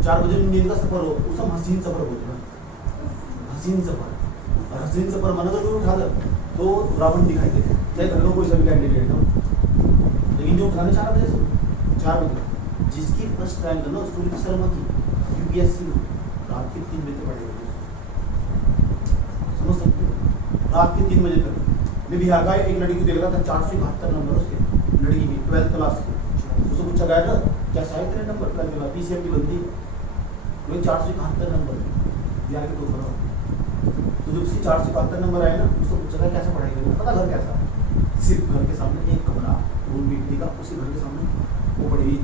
4 बजे नींद का सफर हो, उस समय हसीन सफर होता है, हसीन सफर। और हसीन सफर मन अगर कोई उठा दे तो रावण दिखाई देते, चाहे घर का कोई सा भी कैंडिडेट हो, लेकिन जो उठाने 4 बजे से 4 बजे जिसकी फर्स्ट रैंक है ना उसको शर्मा की यूपीएससी में रात के 3 बजे पढ़ेगा, समझ सकते हो? रात के 3 बजे तक। मैं बिहार का एक लड़की को देख रहा था, 471 नंबर उसके, लड़की की 12th क्लास की। उसको पूछा गया था क्या शायद तेरे नंबर 12th क्लास पीसीएमटी बनती, वही 471 नंबर बिहार के 2 करोड़। तो जब उसकी 471 नंबर आए ना, उसको पूछा गया कैसा पढ़ाई करेगा, पता घर कैसा? सिर्फ घर के सामने एक कमरा, रूम बिजली का, उसी घर के सामने वो पढ़ेगी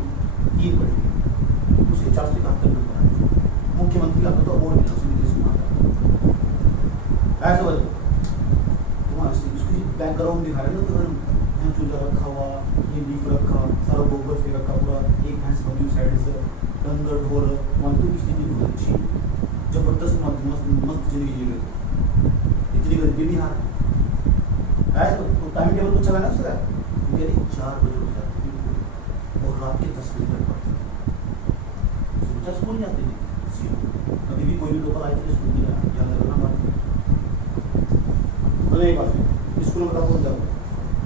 3 पढ़ेगी, उसके 471 नंबर आए। मुख्यमंत्री का तो अवार्ड मिला उसने, नीतीश कुमार का। ऐसा बस उसकी बैकग्राउंड दिखा रहे ना, तो यहाँ चूल्हा रखा हुआ, ये लीफ रखा, सारा गोबर से रखा पूरा, एक भैंस बनी साइड से, डंगर ढोल, मानती की स्थिति बहुत अच्छी, जबरदस्त मस्त जिंदगी जी रही, इतनी गरीबी भी हार है। तो टाइम टेबल कुछ चला ना उसका, 4 बजे उठ जाती थी और रात के 10 बजे तक पढ़ती थी, सोचा स्कूल नहीं आती थी, कभी भी कोई भी लोकल आए थे स्कूल नहीं याद रखना पड़ता। एक बात स्कूल में कौन जाओ,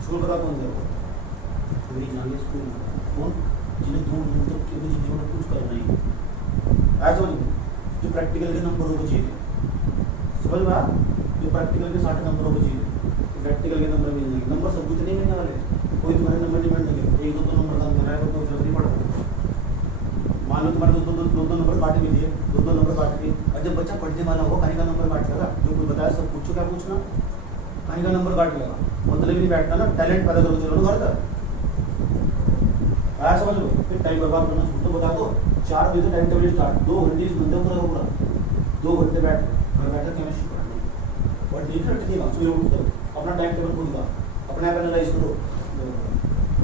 स्कूल पता कौन जाओ, मेरी जाने स्कूल में कौन, जिन्हें दूर दूर तक के जीवन में कुछ करना ही ऐसा नहीं, जो प्रैक्टिकल के नंबर होने चाहिए, समझ में आया? जो प्रैक्टिकल के 60 नंबर होने चाहिए, प्रैक्टिकल के नंबर मिल जाएंगे, नंबर सब कुछ नहीं मिलने वाले, कोई तुम्हारे नंबर नहीं मिलने लगे, 1-2 नंबर का मिल रहा है तो कोई फर्क नहीं पड़ता। मान लो तुम्हारे 2 नंबर काटे भी दिए, 2 नंबर काट दिए, और जब बच्चा पढ़ने वाला होगा कहीं का नंबर काट लेगा, जो कुछ बताया सब पूछो, क्या पूछना, कहीं का नंबर काट लेगा, मतलब ही नहीं बैठना ना, टैलेंट पैदा करो, चलो घर का आया, समझ लो। फिर टाइम बर्बाद करना तो बता दो, 4 बजे टाइम टेबल स्टार्ट, 2 घंटे इस घंटे पूरा 2 घंटे बैठ घर बैठकर केमिस्ट्री पढ़नी, और डिफरेंट नहीं बात, सुबह उठ करो अपना टाइम टेबल खुद का अपने आप एनालाइज करो,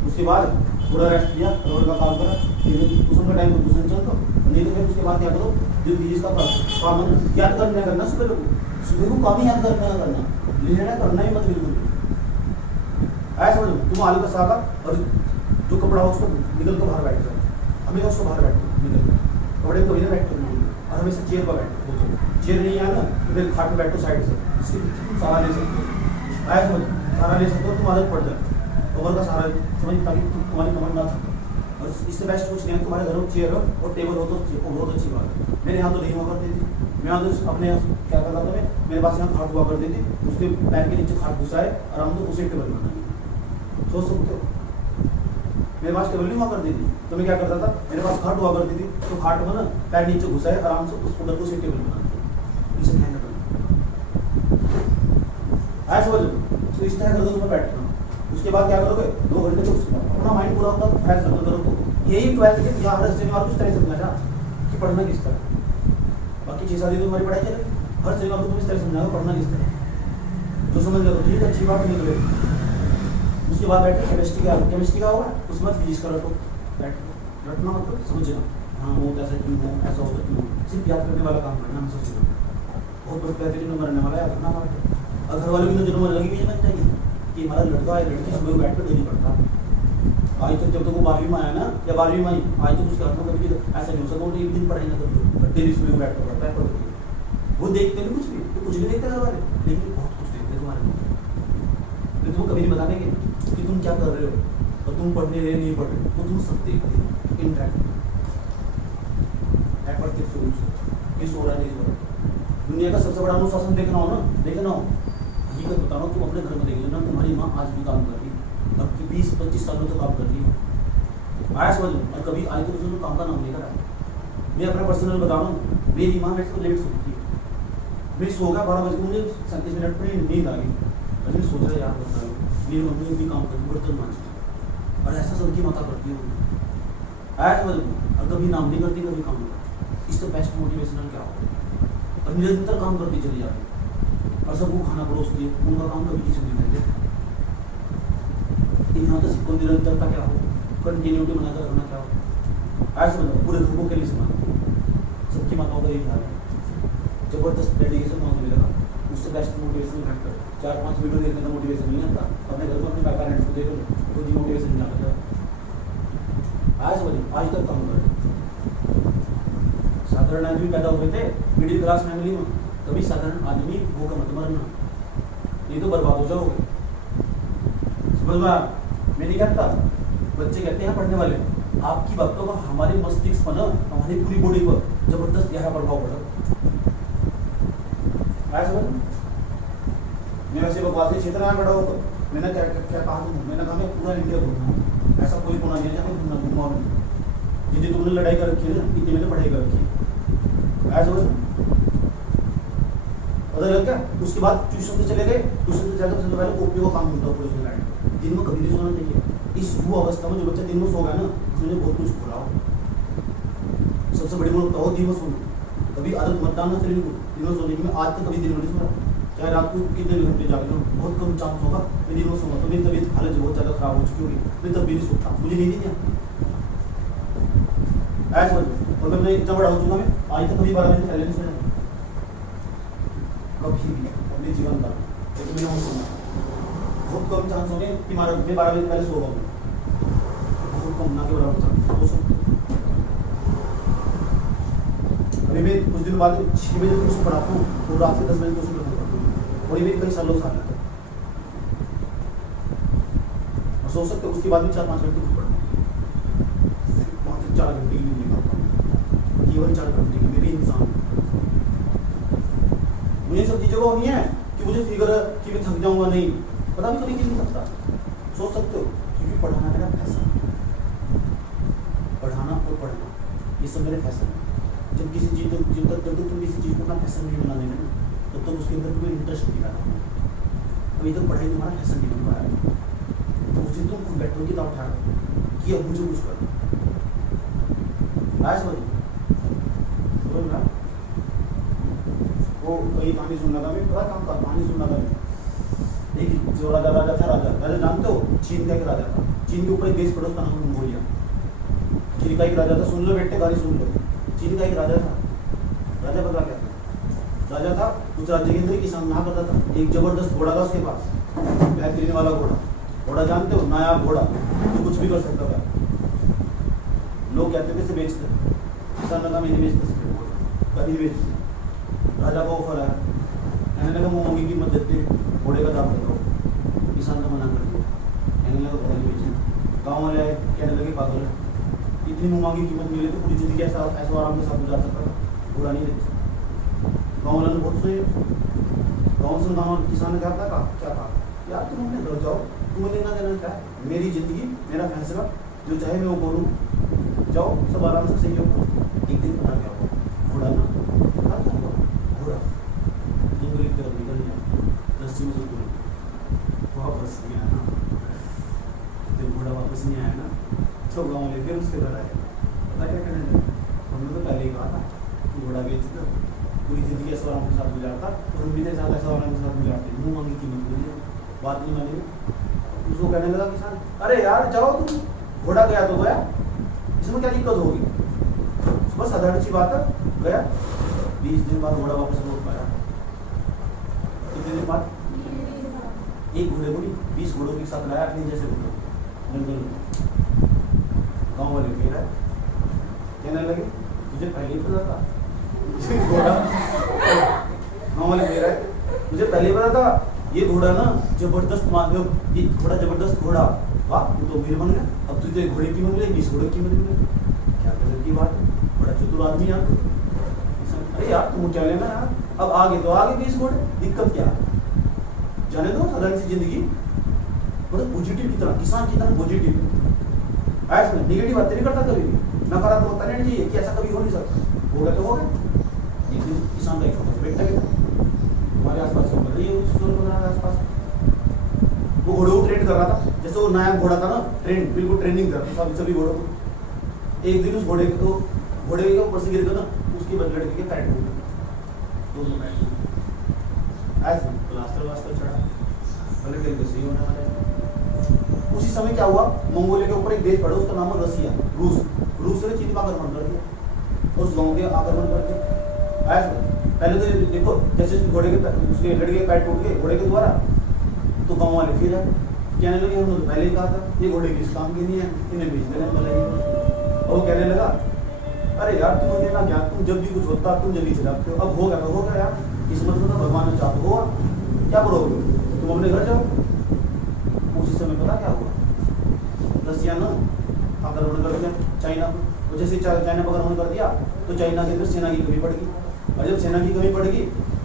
उसके बाद थोड़ा रेस्ट लिया, रोड का काम करा, ट्यूशन का टाइम ट्यूशन चल दो, नहीं तो फिर उसके बाद क्या करो, जो फिजिक्स का काम याद करना सुबह को काम ही याद करना, लेना करना ही मत बिल्कुल। ऐसा समझो, तुम आलू का सागा और जो कपड़ा हो उसको निकल कर बाहर बैठ जाओ, हमेशा उसको बाहर बैठो, निकल कपड़े में कभी ना बैठो, और हमेशा चेयर पर बैठो, चेयर नहीं आया ना तो फिर खाट में बैठो साइड से, इसके तुम सहारा ले सकते हो। ऐसा समझो, सहारा ले सकते हो, तुम आदत पड़ जाए कमर का सहारा समझ, ताकि तुम्हारी कमर ना थके। और इससे बेस्ट कुछ नहीं है, तुम्हारे घर में चेयर हो और टेबल हो तो बहुत अच्छी बात है। मेरे यहाँ तो नहीं हुआ करती थी, मैं यहाँ तो अपने क्या करता था, मैं मेरे पास यहाँ खाट हुआ करती थी, उसके पैर के नीचे खाट घुसाए आराम से उसे टेबल बनाना, सोच सकते हो। मेरे पास टेबल नहीं हुआ करती थी तो मैं क्या करता था, मेरे पास खाट हुआ करती थी तो खाट में ना पैर नीचे घुसाए आराम से उस टेबल को उसे टेबल बनाना, इसे क्या करना ऐसा बोलो, तो इस तरह कर दो, तुम्हें बैठना। उसके बाद क्या करोगे, 2 घंटे तो अपना माइंड पूरा होगा, फ्रेश करो। यही 12th के या हर शनिवार को इस तरह समझा कि पढ़ना किस तरह, बाकी 6 साल की तुम्हारी पढ़ाई चले, हर शनिवार को तुम इस तरह समझाओ पढ़ना किस तरह, जो समझ लो ठीक है, अच्छी बात निकले। उसके बाद बैठे केमिस्ट्री का होगा, उसमें फिजिक्स का रटो, रटना मतलब समझना, हाँ वो ऐसा क्यों हो, ऐसा होता क्यों, सिर्फ याद करने वाला काम करना, हमें सोचना बहुत बेहतरीन नंबर रहने वाला है, रखना हमारा। और घर वालों की नजरों में अलग इमेज बन जाएगी कि हमारा लड़का है लड़की सुबह बैठ कर नहीं पड़ता। आज तक जब तक वो 12वीं में आया ना या 12वीं में आई आज तक उसके हाथ में कभी ऐसा नहीं हो सकता वो एक दिन पढ़ाई ना कर डेली सुबह बैठ कर पढ़ता है पढ़ वो देखते नहीं कुछ भी तो कुछ नहीं देखते घर वाले लेकिन बहुत कुछ देखते तुम्हारे लेकिन तुम कभी नहीं बताने के कि तुम क्या कर रहे हो और तुम पढ़ने रहे नहीं पढ़ रहे वो तुम सब देखते इंटरेक्ट पढ़ते शुरू से ये सो रहा नहीं सो रहा। दुनिया का सबसे बड़ा अनुशासन देखना हो ना देखना हो हकीकत बताओ तुम अपने घर में देख लेना तुम्हारी माँ आज भी काम कर रही है अब की 20-25 सालों तक काम कर रही है आया समझ लो और कभी आज तक उसने काम का नाम नहीं करा। मैं अपना पर्सनल बता रहा हूँ मेरी माँ मेरे को लेट सोती है मैं सो गया 12 बजे मुझे 37 मिनट पर नींद आ गई और मैं सोच रहा यार बता लो मेरी मम्मी भी काम करती बर्तन मांझती और ऐसा सबकी माता करती है आया समझ लो और कभी नाम नहीं करती कभी काम नहीं करती इससे बेस्ट मोटिवेशनल क्या होगा और निरंतर काम करती चली जाती और सबको खाना परोसती है उनका काम कभी किसी नहीं करते। यहाँ तो सबको निरंतरता क्या हो कंटिन्यूटी बनाकर रखना क्या हो ऐसा समझो पूरे घर को कैसे संभालो सबकी माताओं का यही हाल है जबरदस्त डेडिकेशन वहाँ मिलेगा उससे बेस्ट मोटिवेशन फैक्टर 4-5 वीडियो देखने का मोटिवेशन नहीं आता अपने घर में अपने पेरेंट्स को देखो तो मोटिवेशन नहीं आता आज समझो आज तक काम करें साधारण आदमी पैदा हुए थे मिडिल क्लास फैमिली में कभी साधारण आदमी भूखा मत मरना ये तो बर्बाद हो जाओगे समझ में मैं नहीं कहता बच्चे कहते हैं पढ़ने वाले आपकी बातों का हमारे मस्तिष्क पर ना हमारी पूरी बॉडी पर जबरदस्त गहरा प्रभाव पड़ा समझ मैं वैसे बकवास के क्षेत्र में बड़ा होगा मैंने क्या क्या कहा मैंने कहा मैं पूरा इंडिया घूमना हूँ ऐसा कोई कोना नहीं है जहाँ मैं घूमा जितनी तुमने लड़ाई कर रखी है ना इतनी मैंने पढ़ाई कर रखी है ऐसा पता लग गया उसके बाद ट्यूशन से चले गए ट्यूशन से जाकर सबसे पहले कॉपी का काम मिलता है पूरे दिन में कभी नहीं सोना चाहिए इस युवा अवस्था में जो बच्चा दिन में सो गया ना उसने बहुत कुछ खोला हो सबसे बड़ी बात हो दिन में सोना कभी आदत मत डालना शरीर को दिन में सोने की मैं आज तक कभी दिन में नहीं सो रहा चाहे रात को कितने घंटे जाग रहा हूँ बहुत कम चांस होगा मैं दिन में सोऊंगा तो मेरी तबीयत हालत बहुत ज़्यादा खराब हो चुकी होगी मैं तब भी नहीं सोता मुझे नींद नहीं ऐसा और मैं इतना बड़ा हो चुका मैं आज तक कभी 12 बजे पहले नहीं सोया कभी भी अपने जीवन का लेकिन मैंने वो सुना बहुत कम चांस होंगे कि मैं 12 बजे पहले सो गया बहुत कम ना के बराबर चांस हो सकते अभी मैं कुछ दिन बाद 6 बजे ट्यूशन पढ़ाता हूँ तो रात के 10 बजे ट्यूशन पढ़ाता हूँ और ये भी कई सालों से आता है और सो सकते उसके बाद भी 4-5 घंटे ट्यूशन पढ़ता हूँ 4 घंटे की नींद निकालता हूँ केवल 4 घंटे की मैं भी इंसान हूँ मुझे सब चीज़ों को नहीं है कि मुझे फिगर कि मैं थक जाऊंगा नहीं पता भी कभी नहीं थकता सोच सकते हो क्योंकि पढ़ाना मेरा फैशन पढ़ाना और पढ़ना ये सब मेरे फैशन है जब किसी चीज़ जब तक तुम किसी चीज़ को अपना फैशन नहीं बना देना तब तक उसके अंदर तुम्हें इंटरेस्ट नहीं पैदा होगा अभी तक पढ़ाई तुम्हारा फैशन नहीं बन पाया तो उस दिन तुम खुद बैठो किताब उठा कि अब मुझे कुछ करना आया समझ ना वो कई कहानी सुनना था मैं बड़ा काम का कहानी सुनना था एक जो राजा राजा जानते हो चीन का एक राजा था चीन के ऊपर एक देश पड़ोस का नाम मंगोलिया चीन का एक राजा था सुन लो बेटे गाली सुन लो चीन का एक राजा था राजा पता क्या था राजा था उस राज्य के अंदर किसान ना करता था एक जबरदस्त घोड़ा था उसके पास बेहतरीन वाला घोड़ा जानते हो नायाब घोड़ा तो कुछ भी कर सकता था लोग कहते थे इसे बेचते किसान लगा मैं नहीं बेचते कभी बेचते राजा को ऑफर आया कहने लगा मोमो की कीमत देते घोड़े का दाम बताओ किसान ने मना कर दिया कहने लगा घोड़ा नहीं बेचना गाँव वाले आए कहने लगे पागल है इतनी मोमो की कीमत मिले तो पूरी जिंदगी ऐसा आराम के साथ गुजार सकता था घोड़ा नहीं बेचता गाँव वाले ने बहुत सुने गाँव से गाँव किसान ने क्या कहा यार तुम अपने घर जाओ तुम्हें लेना देना क्या है मेरी जिंदगी मेरा फैसला जो चाहे मैं वो करूँ जाओ सब आराम से सही हो एक दिन पता क्या होगा घोड़ा ना घोड़ा जंगल की तरफ निकल गया रस्सी में से वापस नहीं आया ना जब घोड़ा वापस नहीं आया ना तो गाँव वाले फिर उसके घर आए पता क्या कहने लगे हमने तो पहले ही कहा था घोड़ा बेच दो पूरी जिंदगी ऐसा आराम के साथ गुजारता और हम भी साथ ऐसा आराम के साथ गुजारते मुँह मांगी कीमत बोली बात नहीं मानेगी उसको कहने लगा किसान अरे यार जाओ तुम घोड़ा गया तो गया इसमें क्या दिक्कत होगी बस साधारण सी बात है गया 20 दिन बाद घोड़ा वापस लौट पाया कितने दिन बाद एक घोड़े को भी 20 घोड़ों के साथ लाया अपने जैसे घोड़े जंगल में। गाँव वाले कह रहा है, कहने लगे तुझे पहले ही पता था घोड़ा, गाँव वाले कह रहा है मुझे पहले ही पता था ये घोड़ा ना जबरदस्त ये घोड़ा जबरदस्त घोड़ा, वाह तू तो वीर बन गया, अब तुझे घोड़े की कीमत मिले 20 घोड़े की कीमत मिले, क्या गजब की बात है, बड़ा चतुर आदमी यार। अरे यार तुम क्या लेना यार, अब आगे तो आगे 20 घोड़े, दिक्कत क्या है, जाने दो साधारण सी जिंदगी। बड़ा पॉजिटिव की तरह, किसान की तरह पॉजिटिव, ऐसा निगेटिव बातें नहीं करता कभी भी, नकारात्मकता नहीं चाहिए कि ऐसा कभी हो नहीं सकता, हो गया तो हो गया। एक दिन किसान का एक छोटा सा बेटा गया हमारे आसपास से बता रही है आसपास, वो घोड़े को ट्रेन कर रहा था, जैसे वो नया घोड़ा था ना, ट्रेन बिल्कुल ट्रेनिंग कर रहा था सभी घोड़ों को। एक दिन उस घोड़े के ऊपर से गिर गया ना, उसके बाद लड़के के पैर टूट गए, दोनों पैर टूट गए, ऐसा प्लास्टर वास्टर चढ़ा, लड़के के सही होने वाला है। उसी समय क्या हुआ, मंगोलिया के ऊपर एक देश पड़ा, उसका नाम है रसिया, रूस ने चीन का आक्रमण कर दिया, उस गांव के आक्रमण कर दिया। ऐसा पहले तो देखो जैसे उसके लड़के के पैर टूट गए घोड़े के द्वारा, तो गांव वाले फिर कहने लगे हमने तो पहले ही कहा था ये घोड़े किस काम की नहीं है, इन्हें बेच देने वाला ही। और वो कहने लगा अरे यार तुम देना क्या, तुम जब भी कुछ होता तुम जल्दी चलाते हो, अब होगा तो होगा यार, किस्मत में तो भगवान ने चाहता होगा, क्या करोगे तुम अपने घर जाओ। उसी समय पता क्या हुआ, रसिया ना आक्रमण कर दिया चाइना को, तो जैसे चाइना पर आक्रमण कर दिया तो चाइना के अंदर सेना की कमी पड़ गई, और जब सेना की कमी पड़ गई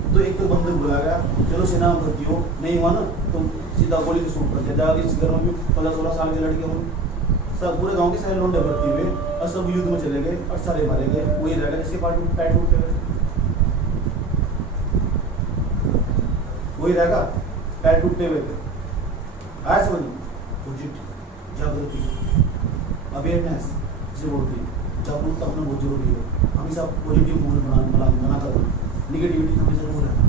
तो एक तो बंदूक बुलाया गया, चलो सेना में भर्ती हो, नहीं हुआ ना तो सीधा गोली से शूट कर दिया, जाके इस घर में 15-16 साल के लड़के हों, सब पूरे गांव के सारे लोंडे भर्ती हुए और सब युद्ध में चले गए और सारे मारे गए, वही रह गया जिसके पैर टूट गए, वही रहेगा पैर टूटते हुए थे। आया समझ, पॉजिटिव जागृति, अवेयरनेस जिसे बोलते हैं, जागरूकता अपना बहुत जरूरी है, हमेशा पॉजिटिव मूड बना कर, निगेटिविटी हमेशा दूर रहना,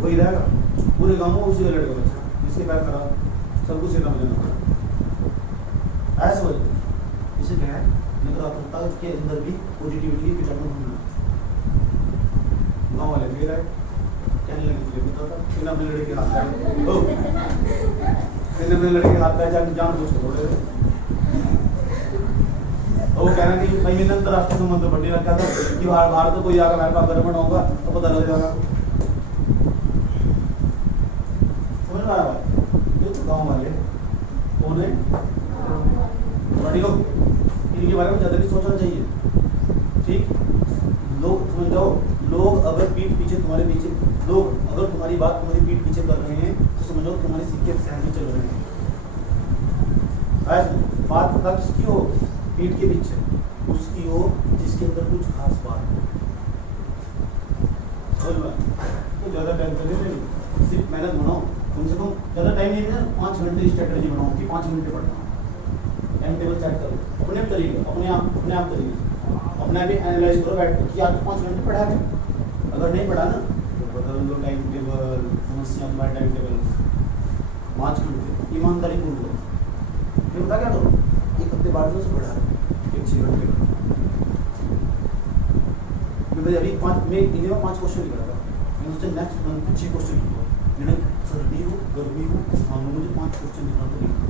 वही रहेगा। पूरे गाँव में उसी का लड़का बच्चा जिसके पैर खराब, सब कुछ सेना में जाना पड़ा, ऐसा समझ। इसे क्या है, नकारात्मकता के अंदर भी पॉजिटिविटी की विटामिन ढूंढना। गाँव वाले फिर आए, कहने लगे तुझे पता था, फिर अपने लड़के के हाथ में जान पूछ कर बोले, तो वो कहना कि भाई मैंने अंतरराष्ट्रीय संबंध पढ़ने रखा था कि बाहर तो कोई आकर मेरे पास आक्रमण होगा तो पता लग जाएगा, समझ में आया बात। ये तो गाँव वाले कौन है, बड़ी लोग, इनके बारे में ज्यादा भी सोचना चाहिए, ठीक। लोग समझ जाओ, लोग अगर पीठ पीछे तुम्हारे पीछे, लोग अगर तुम्हारी बात तुम्हारी पीठ पीछे कर रहे हैं तो समझो तुम्हारे सिक्के सहने चल रहे हैं। बात पता किसकी हो, पीठ के पीछे उसकी हो जिसके अंदर कुछ खास बात हो, तो ज्यादा टाइम तो नहीं, सिर्फ मेहनत बनाओ, कम से कम ज्यादा टाइम नहीं है, 5 घंटे स्ट्रेटजी बनाओ कि 5 घंटे पढ़ना, टाइम टेबल सेट करो अपने तरीके, अपने आप तरीके, अपने आप ही एनालाइज करो बैठ कर कि आज 5 घंटे पढ़ा है, अगर नहीं पढ़ा ना तो बदल दो टाइम टेबल, समस्या तुम्हारा टाइम टेबल 5 घंटे ईमानदारी पूर्ण करो, फिर बता क्या करो, एक हफ्ते बाद में से बढ़ा 6 घंटे मैं अभी 5 में 5 क्वेश्चन लिखा था, मैं उससे नेक्स्ट मंथ 6 क्वेश्चन लिखूंगा, मैंने सर्दी हो गर्मी हो मुझे 5 क्वेश्चन लिखना तो लिखना,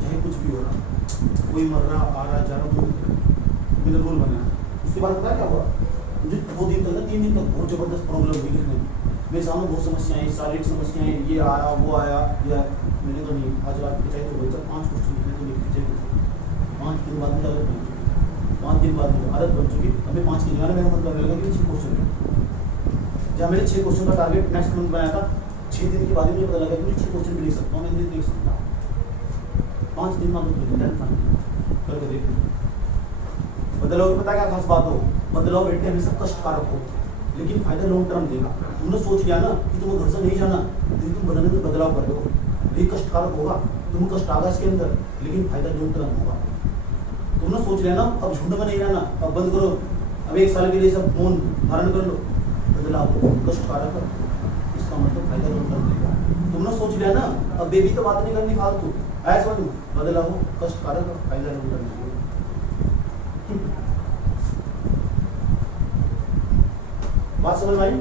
चाहे कुछ भी हो रहा, कोई मर रहा आ रहा जा रहा, तो मैंने रूल बनाया। उसके बाद पता क्या हुआ, मुझे 2 दिन तक 3 दिन तक बहुत जबरदस्त प्रॉब्लम हुई लिखने में, मेरे सामने बहुत समस्याएं, शारीरिक समस्याएं, ये आया वो आया, मैंने तो नहीं, आज रात के चाहे तो बोलता 5 क्वेश्चन लिखने तो लिखते चाहिए, 5 दिन बाद में आदत बन चुकी, 5 दिन बाद में आदत बन चुकी, अभी 5 की जगह मेरा मन करने लगा कि 6 क्वेश्चन है, जहाँ मैंने 6 क्वेश्चन का टारगेट नेक्स्ट मंथ बनाया था, 6 दिन के बाद मुझे पता लगा कि मैं 6 क्वेश्चन भी लिख सकता हूँ, मैं नहीं लिख सकता, 5 दिन में करके देख, बदलाव पता क्या खास बात हो, बदलाव बेटे हमेशा कष्टकारक हो लेकिन फायदा लॉन्ग टर्म देगा। तुमने सोच लिया ना कि तुम्हें घर से नहीं जाना, लेकिन तुम बदलने में बदलाव कर रहे हो, ये कष्टकारक होगा, तुम कष्ट आगा इसके अंदर, लेकिन फायदा लॉन्ग टर्म होगा। तुमने सोच लिया ना अब झुंड में नहीं रहना, अब बंद करो, अब 1 साल के लिए सब मौन धारण कर लो, बदलाव कष्टकारक, इसका मतलब फायदा लॉन्ग टर्म देगा। तुमने सोच लिया ना अब बेबी तो बात नहीं करनी फालतू, ऐसा बदलाव कष्टकारक, फायदा लॉन्ग टर्म देगा। बात समझ में आई।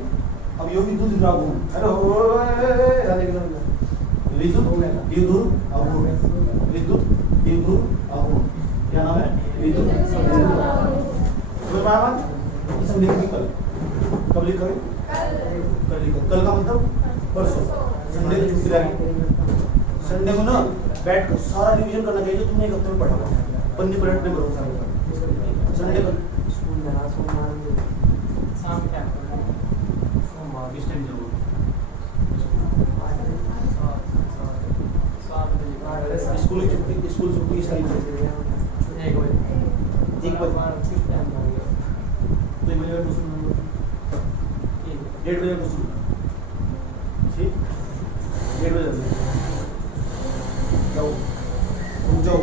अब योगी दूध लागू, अरे विद्युत अवगुण, क्या नाम है? विद्युत इसमें लिखेंगे कल। कब लिखोगे? कल लिखो। कल का मतलब परसों, संडे को छुट्टी रहेगी। संडे को ना बैठ कर सारा रिवीजन करना चाहिए जो तुमने एक हफ्ते में पढ़ा हुआ, पन्नी पलट में करो सारा। संडे को स्कूल जाना, सोमवार शाम क्या सोमवार किस टाइम जाओगे? 7 बजे। स्कूल छुट्टी किस टाइम से? 1 बजे। 1 बजे। किस टाइम जाओगे? 2 बजे का ट्यूशन, 1:30 बजे का ट्यूशन, ठीक? 1:30 बजे जाओ, रुक जाओ।